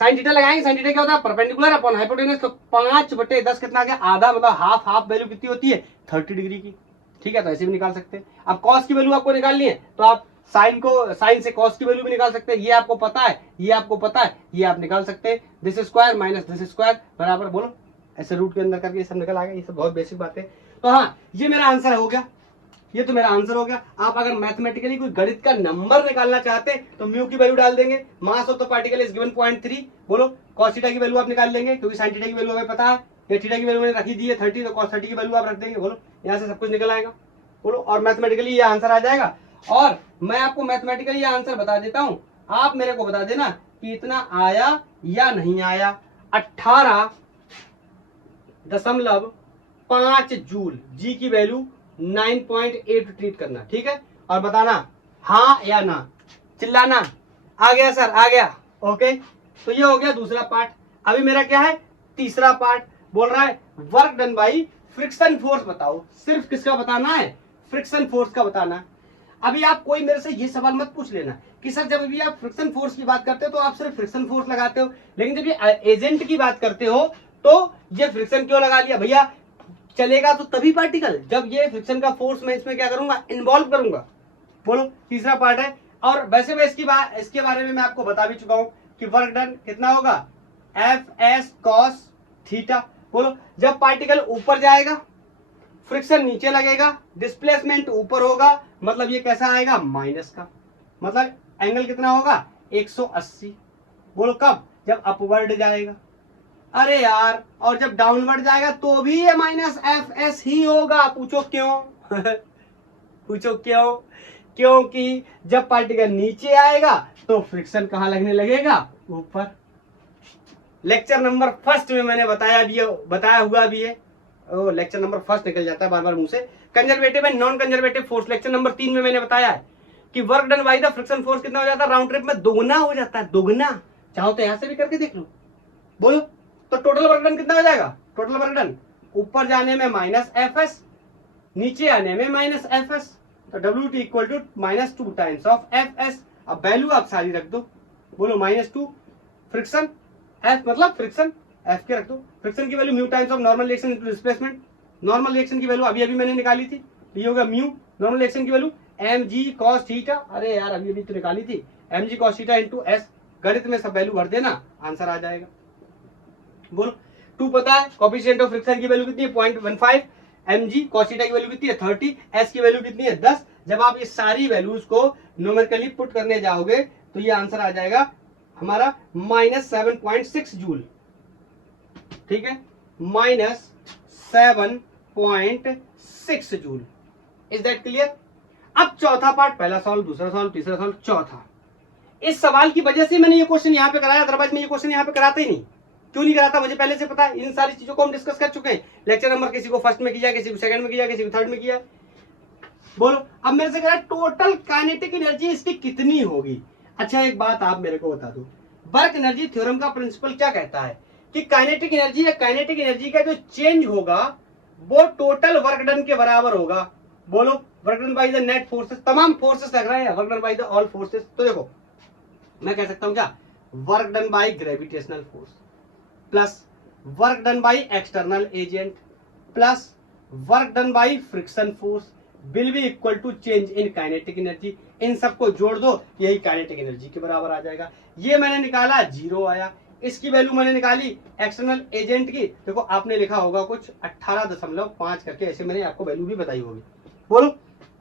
साइन थीटा लगाएंगे, साइन थीटा क्या होता है, परपेंडिकुलर अपॉन हाइपोटेनस। तो 5/10 कितना आ गया, आधा, मतलब हाफ वैल्यू कितनी होती है, 30 डिग्री की। ठीक है, तो ऐसे भी निकाल सकते हैं। अब कॉस की वैल्यू आपको निकालनी है तो आप साइन से कॉस की वैल्यू भी निकाल सकते हैं। ये आपको पता है, ये आपको पता है, ये आप निकाल सकते हैं। This square minus this square बराबर, बोलो ऐसे रूट के अंदर करके ये सब निकल आ गया। ये सब बहुत बेसिक बात है। तो हाँ, ये मेरा आंसर हो गया, ये तो मेरा आंसर हो गया। आप अगर मैथमेटिकली कोई गणित का नंबर निकालना चाहते हैं तो म्यू की वैल्यू डाल देंगे। Mass of the particle is given 0.3। बोलो कॉस थीटा की वैल्यू आप निकाल लेंगे, क्योंकि साइन थीटा की वैल्यू हमें पता है। या थीटा की वैल्यू मैंने रखी दी है 30, तो कॉस 30 की वैल्यू आप रख देंगे। बोलो यहाँ से सब कुछ निकल आएगा। बोलो, और मैथमेटिकली ये आंसर आ जाएगा। और मैं आपको मैथमेटिकली ये आंसर बता देता हूं, आप मेरे को बता देना कि इतना आया या नहीं आया। 18.5 जूल, जी की वैल्यू 9.8 ट्रीट करना। ठीक है, और बताना हाँ या ना, चिल्लाना। आ गया सर, आ गया। ओके, तो ये हो गया दूसरा पार्ट। अभी मेरा क्या है, तीसरा पार्ट। बोल रहा है work done by friction force बताओ। सिर्फ किसका बताना है, फ्रिक्शन फोर्स का बताना है। अभी आप कोई मेरे से ये सवाल मत पूछ लेना कि सर जब भी आप फ्रिक्शन फोर्स की बात करते हो तो आप सिर्फ फ्रिक्शन फोर्स लगाते हो, लेकिन जब ये एजेंट की बात करते हो तो ये फ्रिक्शन क्यों लगा लिया भैया। चलेगा तो तभी पार्टिकल जब ये फ्रिक्शन का फोर्स मैं इसमें क्या करूंगा, इन्वॉल्व करूंगा। बोलो तीसरा पार्ट है। और वैसे मैं इसके बारे में मैं आपको बता भी चुका हूं कि वर्क डन कितना होगा, एफ एस कॉस थीटा। बोलो जब पार्टिकल ऊपर जाएगा फ्रिक्शन नीचे लगेगा, डिस्प्लेसमेंट ऊपर होगा, मतलब ये कैसा आएगा, माइनस का, मतलब एंगल कितना होगा 180। बोलो कब, जब अपवर्ड जाएगा। अरे यार और जब डाउनवर्ड जाएगा तो भी ये माइनस एफ एस ही होगा। पूछो क्यों पूछो क्यों, क्योंकि जब पार्टिकल नीचे आएगा तो फ्रिक्शन कहां लगने लगेगा, ऊपर। लेक्चर नंबर फर्स्ट में मैंने बताया हुआ भी है। लेक्चर नंबर फर्स्ट निकल जाता है बार बार मुंह से। Conservative and non conservative force, lecture number 3 में मैंने बताया है कि work done by the friction force कितना हो जाता है, राउंड ट्रिप में दोगुना हो जाता है, दोगुना। चाहो तो यहां से भी करके देख लो। बोलो तो टोटल वर्क डन कितना हो जाएगा, टोटल वर्क डन ऊपर जाने में माइनस एफ एस, नीचे आने में माइनस एफ एस, तो W T equal to -2 times of F S. अब वैल्यू आप सारी रख दो। बोलो -2 फ्रिक्शन, एफ मतलब फ्रिक्शन, एफ के रख दो। फ्रिक्शन की value mu times of normal reaction into displacement. Normal reaction की वैल्यू अभी मैंने निकाली थी, ये होगा म्यू। नॉर्मल रिएक्शन की value M G cos theta, अरे यार अभी तो निकाली थी, M G cos theta into S. गणित में सब वैल्यू भर देना, आंसर आ जाएगा। बोलो 2 पता है, कोएफिशिएंट ऑफ फ्रिक्शन की वैल्यू कितनी है 0.15, mg cos थीटा की वैल्यू कितनी है 30, s की वैल्यू कितनी है 10। जब आप ये सारी वैल्यूज को न्यूमेरिकली पुट करने जाओगे तो ये आंसर आ जाएगा हमारा -7.6 जूल। ठीक है, -7.6 जूल। Is that clear. अब चौथा पार्ट, पहला सवाल, दूसरा सवाल, तीसरा सवाल, चौथा। इस सवाल की वजह से मैंने ये क्वेश्चन यहाँ पे कराया, अदरवाइज मैं ये क्वेश्चन यहाँ पे कराता ही नहीं। क्यों नहीं कराता, मुझे पहले से पता है। इन सारी चीजों को हम डिस्कस कर चुके हैं। लेक्चर नंबर किसी को फर्स्ट में किया, किसी को सेकंड में किया, किसी को थर्ड में किया। बोलो अब मेरे से कह रहा है टोटल काइनेटिक एनर्जी इसकी कितनी होगी। अच्छा एक बात आप मेरे को बता दो, वर्क एनर्जी थ्योरम का प्रिंसिपल क्या कहता है कि काइनेटिक एनर्जी या काइनेटिक एनर्जी का जो चेंज होगा वो टोटल वर्क डन के बराबर होगा। बोलो work done by the net forces, तमाम फोर्सेस लग रहे हैं, work done by the all forces. तो देखो मैं कह सकता हूं क्या, work done by gravitational force plus work done by external agent plus work done by friction force will be equal to change in kinetic energy. इन सबको जोड़ दो, यही काइनेटिक एनर्जी के बराबर आ जाएगा। ये मैंने निकाला, 0 आया। इसकी वैल्यू मैंने निकाली एक्सटर्नल एजेंट की, देखो आपने लिखा होगा कुछ 18.5 करके, ऐसे मैंने आपको वैल्यू भी बताई होगी। बोलो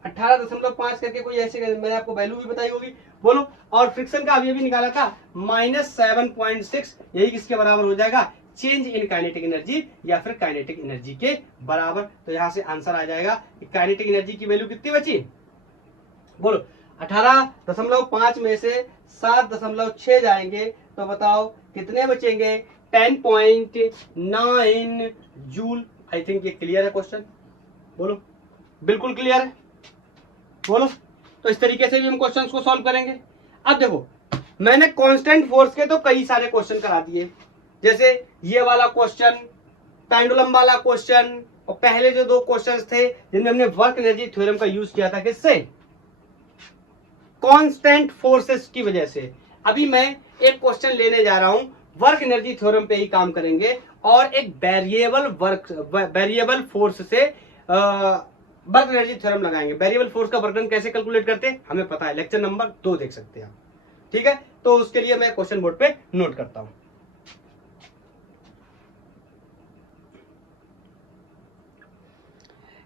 18.5 करके कोई ऐसे मैंने आपको वैल्यू भी बताई होगी। बोलो और फ्रिक्शन का अभी निकाला था -7.6, यही किसके बराबर हो जाएगा, चेंज इन काइनेटिक एनर्जी या फिर काइनेटिक एनर्जी के बराबर। तो यहां से आंसर आ जाएगा कि काइनेटिक एनर्जी की वैल्यू कितनी बची। बोलो 18.5 में से 7.6 जाएंगे तो बताओ कितने बचेंगे, 10.9 जूल। आई थिंक ये क्लियर है क्वेश्चन। बोलो बिल्कुल क्लियर है। बोलो तो इस तरीके से भी हम क्वेश्चंस को सॉल्व करेंगे। अब देखो मैंने कांस्टेंट फोर्स के तो कई सारे क्वेश्चन करा दिए, जैसे ये वाला क्वेश्चन, पेंडुलम वाला क्वेश्चन, और पहले जो 2 क्वेश्चंस थे जिनमें हमने वर्क एनर्जी थ्योरम का यूज किया था, किससे, कांस्टेंट फोर्सेस की वजह से। अभी मैं एक क्वेश्चन लेने जा रहा हूं, वर्क एनर्जी थ्योरम पे ही काम करेंगे और एक वेरिएबल फोर्स से वर्क एनर्जी थ्योरम लगाएंगे। वेरिएबल फोर्स का वर्क डन कैसे कैलकुलेट करते हैं हमें पता है, लेक्चर नंबर 2 देख सकते हैं आप। ठीक है, तो उसके लिए मैं क्वेश्चन बोर्ड पे नोट करता हूं।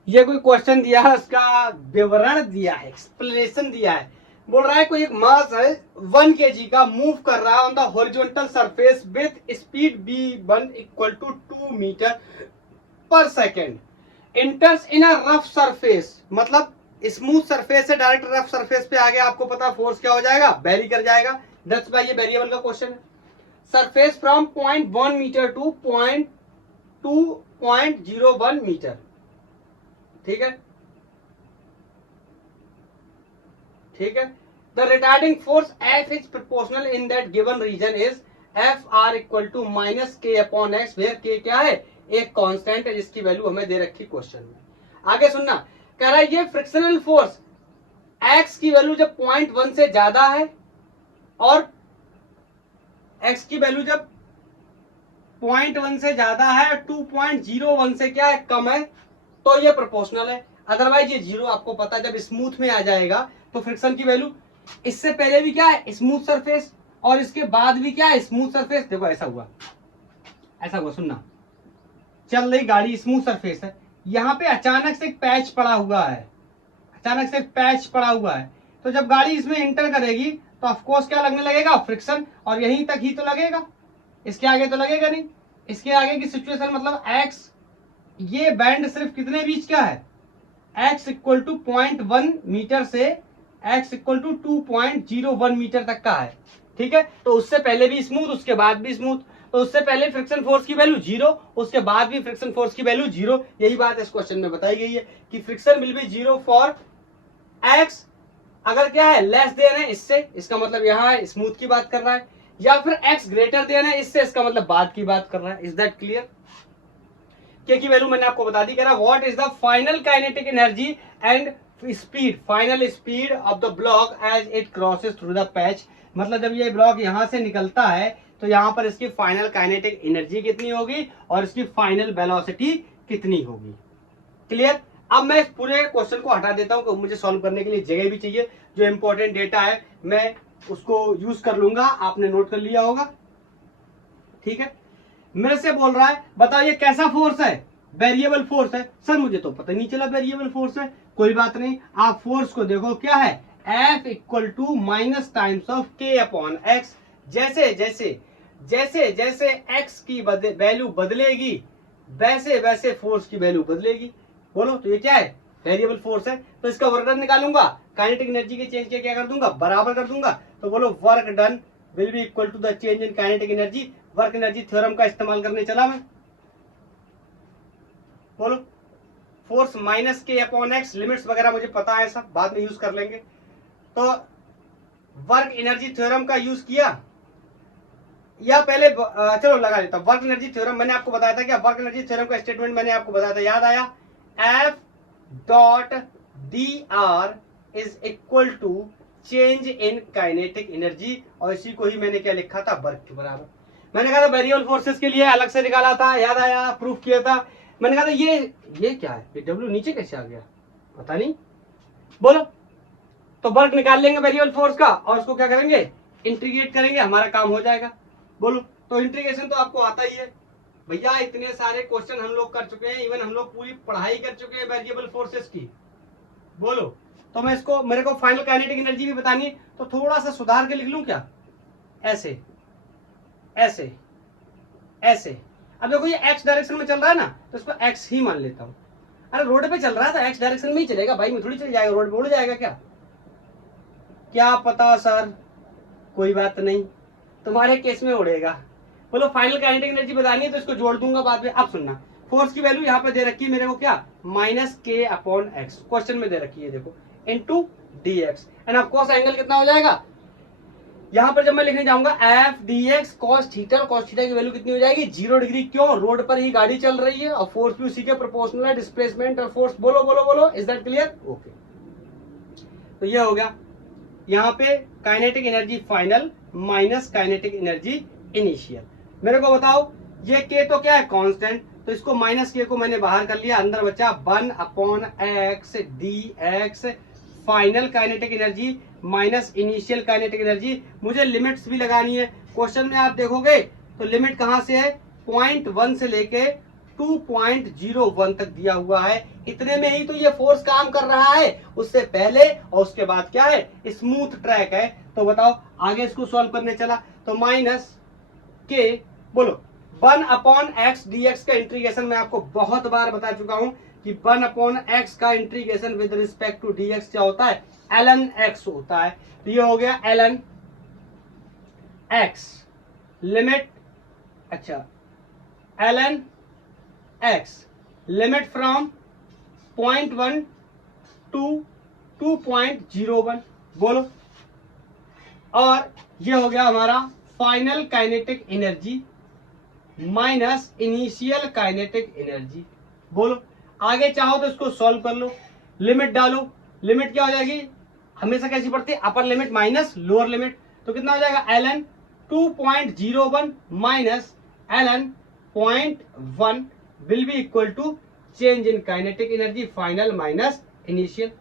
ये कोई क्वेश्चन दिया है, उसका विवरण दिया है, एक्सप्लेनेशन दिया है। बोल रहा है कोई एक मास है 1 kg का, मूव कर रहा है on the horizontal surface with speed v1 equal to 2 metre per second, enters in a rough surface, मतलब स्मूथ सरफेस से डायरेक्ट रफ सरफेस पे आ गया, आपको पता फोर्स क्या हो जाएगा, वेरी कर जाएगा। दैट्स व्हाई ये वेरिएबल का क्वेश्चन है। Surface from 0.1 meter to 2.01 meter. ठीक है, ठीक है। The retarding force F is proportional in that given region is FR equal to -K/x, where K क्या है, एक कांस्टेंट है जिसकी वैल्यू हमें दे रखी क्वेश्चन में। आगे सुनना, कह रहा है ये फ्रिक्शनल फोर्स x की वैल्यू जब 0.1 से ज्यादा है और x की वैल्यू जब 0.1 से ज्यादा है, 2.01 से क्या है, कम है, तो ये प्रोपोर्शनल है। अदरवाइज ये 0 आपको पता है, जब स्मूथ में आ जाएगा तो फ्रिक्शन की वैल्यू, इससे पहले भी क्या है स्मूथ सरफेस और इसके बाद भी क्या है स्मूथ सरफेस। देखो ऐसा हुआ, सुनना, चल रही गाड़ी स्मूथ सरफेस है, यहाँ पे अचानक से एक पैच पड़ा हुआ है, तो जब गाड़ी इसमें एंटर करेगी तो ऑफकोर्स क्या लगने लगेगा फ्रिक्शन, और यहीं तक ही तो लगेगा, इसके आगे तो लगेगा नहीं। इसके आगे की सिचुएशन मतलब एक्स, ये बैंड सिर्फ कितने बीच का है, x इक्वल टू 0.1 मीटर से x इक्वल टू 2.01 मीटर तक का है, ठीक है। तो उससे पहले भी स्मूथ, उसके बाद भी स्मूथ, तो उससे पहले फ्रिक्शन फोर्स की वैल्यू 0, उसके बाद भी फ्रिक्शन फोर्स की वैल्यू 0। यही बात इस क्वेश्चन में बताई गई है कि friction will be 0 for x, अगर क्या है लेस देन है इससे, इसका मतलब यहाँ है स्मूथ की बात कर रहा है, या फिर x ग्रेटर देन है इससे, इसका मतलब बाद की बात कर रहा है। Is that clear? के की वैल्यू मैंने आपको बता दी, कह रहा what is the final kinetic energy and speed, final speed of the block as it crosses through the patch, मतलब जब ये ब्लॉक यहां से निकलता है तो यहां पर इसकी फाइनल काइनेटिक एनर्जी कितनी होगी और इसकी फाइनल वेलोसिटी कितनी होगी। क्लियर? अब मैं इस पूरे क्वेश्चन को हटा देता हूं, मुझे सॉल्व करने के लिए जगह भी चाहिए, जो इंपॉर्टेंट डेटा है मैं उसको यूज कर लूंगा, आपने नोट कर लिया होगा, ठीक है। मेरे से बोल रहा है बताओ ये कैसा फोर्स है, वेरिएबल फोर्स है। सर मुझे तो पता नहीं चला वेरिएबल फोर्स है, कोई बात नहीं, आप फोर्स को देखो क्या है, F इक्वल टू minus times of K upon X. जैसे जैसे जैसे जैसे x की वैल्यू बदलेगी वैसे वैसे फोर्स की वैल्यू बदलेगी। बोलो तो ये क्या है, वेरिएबल फोर्स है, तो इसका वर्क डन निकालूंगा, काइनेटिक एनर्जी के चेंज के क्या कर दूंगा, बराबर कर दूंगा, तो बोलो work done will be equal to the change in kinetic energy. Work energy theorem का इस्तेमाल करने चला मैं, बोलो force minus K upon X, limits वगैरह मुझे पता है सब, बाद में यूज कर लेंगे। तो वर्क एनर्जी थ्योरम का यूज किया या पहले चलो लगा लेता हूं, वर्क एनर्जी थ्योरम मैंने आपको बताया था क्या, वर्क एनर्जी थ्योरम का स्टेटमेंट मैंने आपको बताया था, याद आया, F dot D R is equal to change in kinetic energy, और इसी को ही मैंने क्या लिखा था, वर्क के बराबर। मैंने कहा था वेरिएबल फोर्सेस के लिए अलग से निकाला था, याद आया, प्रूफ किया था। मैंने कहा था ये क्या है, ये डब्ल्यू नीचे कैसे आ गया पता नहीं, बोलो। तो वर्क निकाल लेंगे वेरिएबल फोर्स का और उसको क्या करेंगे, इंटीग्रेट करेंगे, हमारा काम हो जाएगा। बोलो तो इंटीग्रेशन तो आपको आता ही है भैया, इतने सारे क्वेश्चन हम लोग कर चुके हैं, इवन हम लोग पूरी पढ़ाई कर चुके हैं वेरिएबल फोर्सेस की। बोलो तो मैं इसको, मेरे को फाइनल काइनेटिक एनर्जी भी बतानी है, तो थोड़ा सा सुधार के लिख लूं क्या, ऐसे ऐसे ऐसे। अब देखो ये एक्स डायरेक्शन में चल रहा है ना, तो इसको एक्स ही मान लेता हूं। अरे रोड पे चल रहा है तो एक्स डायरेक्शन में ही चलेगा भाई, में थोड़ी चल जाएगा, रोड पे उड़ जाएगा क्या, क्या पता सर, कोई बात नहीं, तुम्हारे केस में उड़ेगा। बोलो फाइनल काइनेटिक एनर्जी बतानी है तो इसको जोड़ दूंगा बाद में। अब सुनना, फोर्स की वैल्यू यहाँ पे दे रखी है मेरे को क्या, minus K upon x, question में दे रखी है देखो, into D x, end of course angle कितना हो जाएगा, यहाँ पर जब मैं लिखने जाऊंगा F D x cos theta, cos theta की वैल्यू कितनी हो जाएगी, 0 डिग्री। क्यों, रोड पर ही गाड़ी चल रही है और फोर्स भी उसी के प्रोपोर्शनल है, डिस्प्लेसमेंट और फोर्स। बोलो बोलो बोलो, इज दैट क्लियर? ओके, तो ये हो गया यहाँ पे kinetic energy final minus kinetic energy initial. मेरे को बताओ ये के तो क्या है, कांस्टेंट, तो इसको माइनस के को मैंने बाहर कर लिया, अंदर बचा 1 upon X D x, final kinetic energy minus initial kinetic energy. मुझे लिमिट्स भी लगानी है, क्वेश्चन में आप देखोगे तो लिमिट कहां से है, 0.1 से लेके 2.01 तक दिया हुआ है, इतने में ही तो ये फोर्स काम कर रहा है, उससे पहले और उसके बाद क्या है, स्मूथ ट्रैक है। तो बताओ आगे इसको सॉल्व करने चला तो माइनस के, बोलो 1 अपॉन एक्स डी एक्स का इंटीग्रेशन मैं आपको बहुत बार बता चुका हूं कि 1 अपॉन एक्स का integration with respect to D X क्या होता है, ln x होता है। तो ये हो गया ln x, लिमिट, अच्छा ln x limit from 0.1 to 2.01, बोलो। और ये हो गया हमारा final kinetic energy minus initial kinetic energy. बोलो आगे चाहो तो इसको सॉल्व कर लो, लिमिट डालो, लिमिट क्या हो जाएगी, हमेशा कैसी पड़ती है, upper limit minus lower limit, तो कितना हो जाएगा ln 2.01 minus ln 0.1 will be equal to change in kinetic energy final minus initial.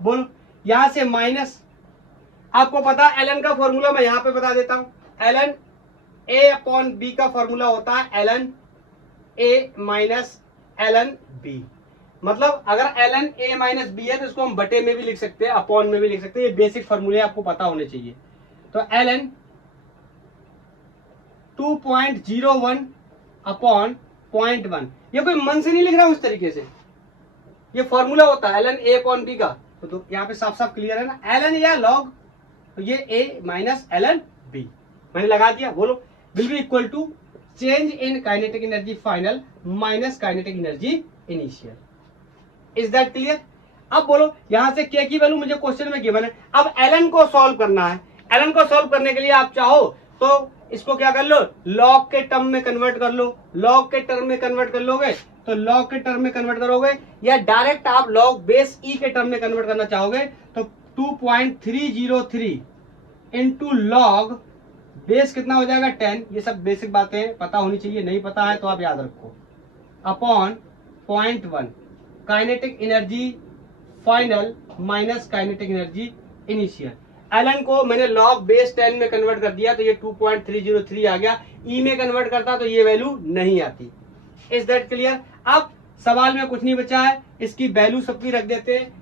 बोलो यहां से माइनस, आपको पता है ln का फॉर्मूला मैं यहां पे बता देता हूं, ln a अपॉन b का फॉर्मूला होता है ln a minus ln b। मतलब अगर ln a माइनस b है तो इसको हम बटे में भी लिख सकते हैं, अपॉन में भी लिख सकते हैं, ये बेसिक फॉर्मूले आपको पता होने चाहिए। तो ln 2.01 अपॉन 0.1, ये कोई मन से नहीं लिख रहा हूं इस तरीके से, ये फॉर्मूला होता है ln a अपॉन b का। तो यहाँ पे साफ साफ क्लियर है ना, ln या log, तो ये a माइनस ln b मैंने लगा दिया। बोलो, will be equal to change in kinetic energy final minus kinetic energy initial. Is that clear? अब बोलो, यहां से k की वैल्यू मुझे क्वेश्चन में गिवन है, अब ln को सॉल्व करना है। ln को सॉल्व करने के लिए आप चाहो तो इसको क्या कर लो, log के टर्म में कन्वर्ट कर लो, log के टर्म में कन्वर्ट कर लोगे तो log के टर्म में कन्वर्ट करोगे, या डायरेक्ट आप log बेस e के टर्म में कन्वर्ट करना चाहोगे तो 2.303 इंटू log बेस कितना हो जाएगा 10, ये सब बेसिक बातें पता होनी चाहिए, नहीं पता है तो आप याद रखो, upon 0.1 kinetic energy final minus kinetic energy initial. ln को मैंने log बेस 10 में कन्वर्ट कर दिया तो ये 2.303 आ गया, e में कन्वर्ट करता तो ये वैल्यू नहीं आती। Is that clear? अब सवाल में कुछ नहीं बचा है, इसकी वैल्यू सबकी रख देते हैं।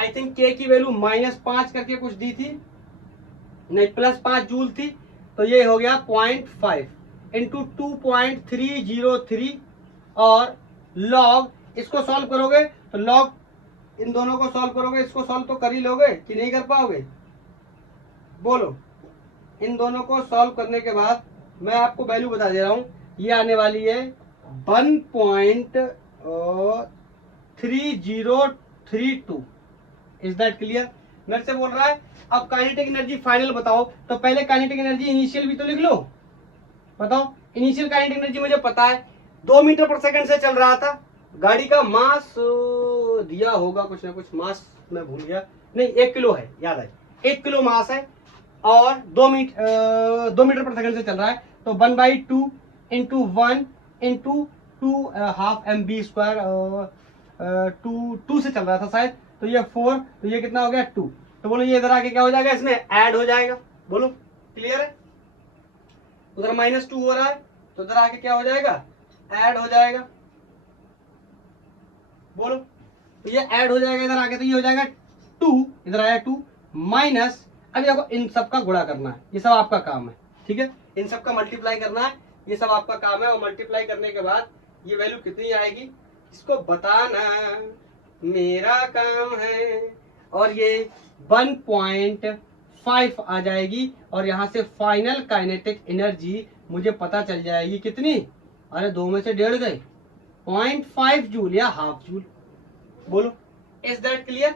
आई थिंक k की वैल्यू -5 करके कुछ दी थी, नहीं +5 जूल थी, तो ये हो गया 0.5 इंटू 2.303 और log, इसको सॉल्व करोगे तो log इन दोनों को सॉल्व करोगे, इसको सॉल्व तो कर ही लोगे कि नहीं कर पाओगे? बोलो, इन दोनों को सॉल्व करने के बाद मैं आपको वैल्यू बता दे रहा हूं, ये आने वाली है 1.3032। Is that clear? मेरे से बोल रहा है अब काइनेटिक एनर्जी फाइनल बताओ, तो पहले काइनेटिक एनर्जी इनिशियल भी तो लिख लो। बताओ, इनिशियल काइनेटिक एनर्जी मुझे पता है 2 मीटर पर सेकंड से चल रहा था, गाड़ी का मास दिया होगा कुछ ना कुछ, मास मैं भूल गया, नहीं 1 किलो है, याद है 1 किलो मास है और 2 मीटर पर सेकंड से चल रहा है, तो 1/2 इंटू 1 इंटू 2.5 mv स्क्वायर, 2 से चल रहा था शायद, तो ये 4, तो ये कितना हो गया 2। तो बोलो ये इधर आके क्या हो जाएगा, इसमें ऐड हो जाएगा। बोलो क्लियर है? उधर -2 हो रहा है तो इधर आके क्या हो जाएगा, ऐड हो जाएगा। बोलो, तो ये ऐड हो जाएगा इधर आके, तो ये हो जाएगा 2, इधर आया 2 माइनस, अब देखो इन सब का गुणा करना है, ये सब आपका काम है, ठीक है, इन सब का मल्टीप्लाई करना है, ये सब आपका काम है। और मल्टीप्लाई करने के बाद ये वैल्यू कितनी आएगी इसको बताना मेरा काम है, और ये 1.5 आ जाएगी, और यहां से फाइनल काइनेटिक एनर्जी मुझे पता चल जाएगी कितनी, अरे 2 में से 1.5 गए, 0.5 जूल या हाफ जूल। बोलो, इज दैट क्लियर?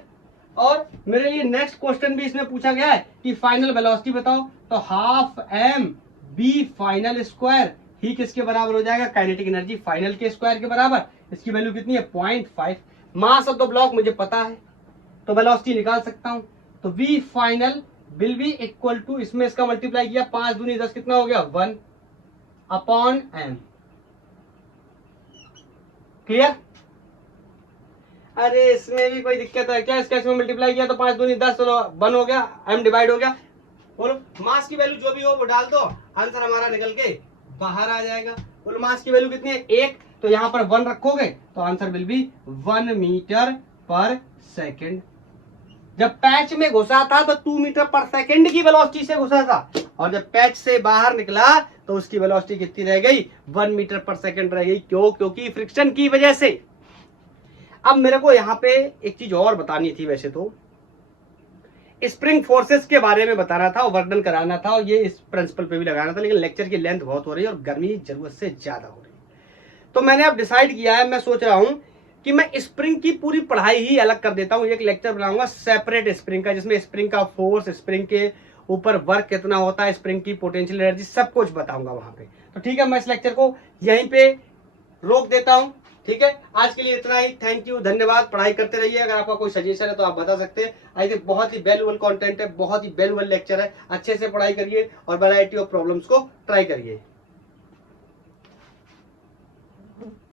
और मेरे लिए नेक्स्ट क्वेश्चन भी इसमें पूछा गया है कि फाइनल वेलोसिटी बताओ, तो ½ mv फाइनल स्क्वायर ही किसके बराबर हो जाएगा, काइनेटिक एनर्जी फाइनल के स्क्वायर के बराबर। इसकी वैल्यू कितनी है 0.5। मास ऑफ द ब्लॉक मुझे पता है तो वेलोसिटी निकाल सकता हूं, तो v final will be equal to, इसमें इसका मल्टीप्लाई किया 5 दूनी 10 कितना हो गया 1 अपॉन m। क्लियर? अरे इसमें भी कोई दिक्कत है क्या? इसका इसमें मल्टीप्लाई किया तो 5 दूनी 10, चलो 1 हो गया, m डिवाइड हो गया। बोलो, मास की वैल्यू जो भी हो वो डाल दो, आंसर हमारा निकल के बाहर आ जाएगा। बोलो, मास की वैल्यू कितनी है 1, तो यहाँ पर 1 रखोगे तो answer will be 1 metre per second. जब पैच में घुसा था तो 2 मीटर पर सेकेंड की वेलोसिटी से घुसा था, और जब पैच से बाहर निकला तो उसकी वेलोसिटी कितनी रह गई, 1 मीटर पर सेकेंड रह गई। क्यों? क्योंकि फ्रिक्शन की वजह से। अब मेरे को यहाँ पे एक चीज और बतानी थी, वैसे तो स्प्रिंग फोर्सेस के बारे में बताना था और वर्णन कराना था, और ये इस प्रिंसिपल पे भी लगाना था, लेकिन लेक्चर की लेंथ बहुत हो रही है और गर्मी जरूरत से ज्यादा हो रही है, तो मैंने अब डिसाइड किया है, मैं सोच रहा हूं कि मैं स्प्रिंग की पूरी पढ़ाई ही अलग कर देता हूं, एक लेक्चर बनाऊंगा सेपरेट स्प्रिंग का, जिसमें स्प्रिंग का फोर्स, स्प्रिंग के ऊपर वर्क कितना होता है, स्प्रिंग की पोटेंशियल एनर्जी, सब कुछ बताऊंगा वहां पे। तो ठीक है, मैं इस लेक्चर को यहीं पे रोक देता हूं। ठीक है, आज के लिए इतना ही। थैंक यू, धन्यवाद। पढ़ाई करते रहिए। अगर आपका कोई सजेशन है तो आप बता सकते हैं। आई थिंक बहुत ही वैल्यूएबल कंटेंट है, बहुत ही वैल्यूएबल लेक्चर है। अच्छे से पढ़ाई करिए और वैरायटी ऑफ प्रॉब्लम्स को ट्राई करिए।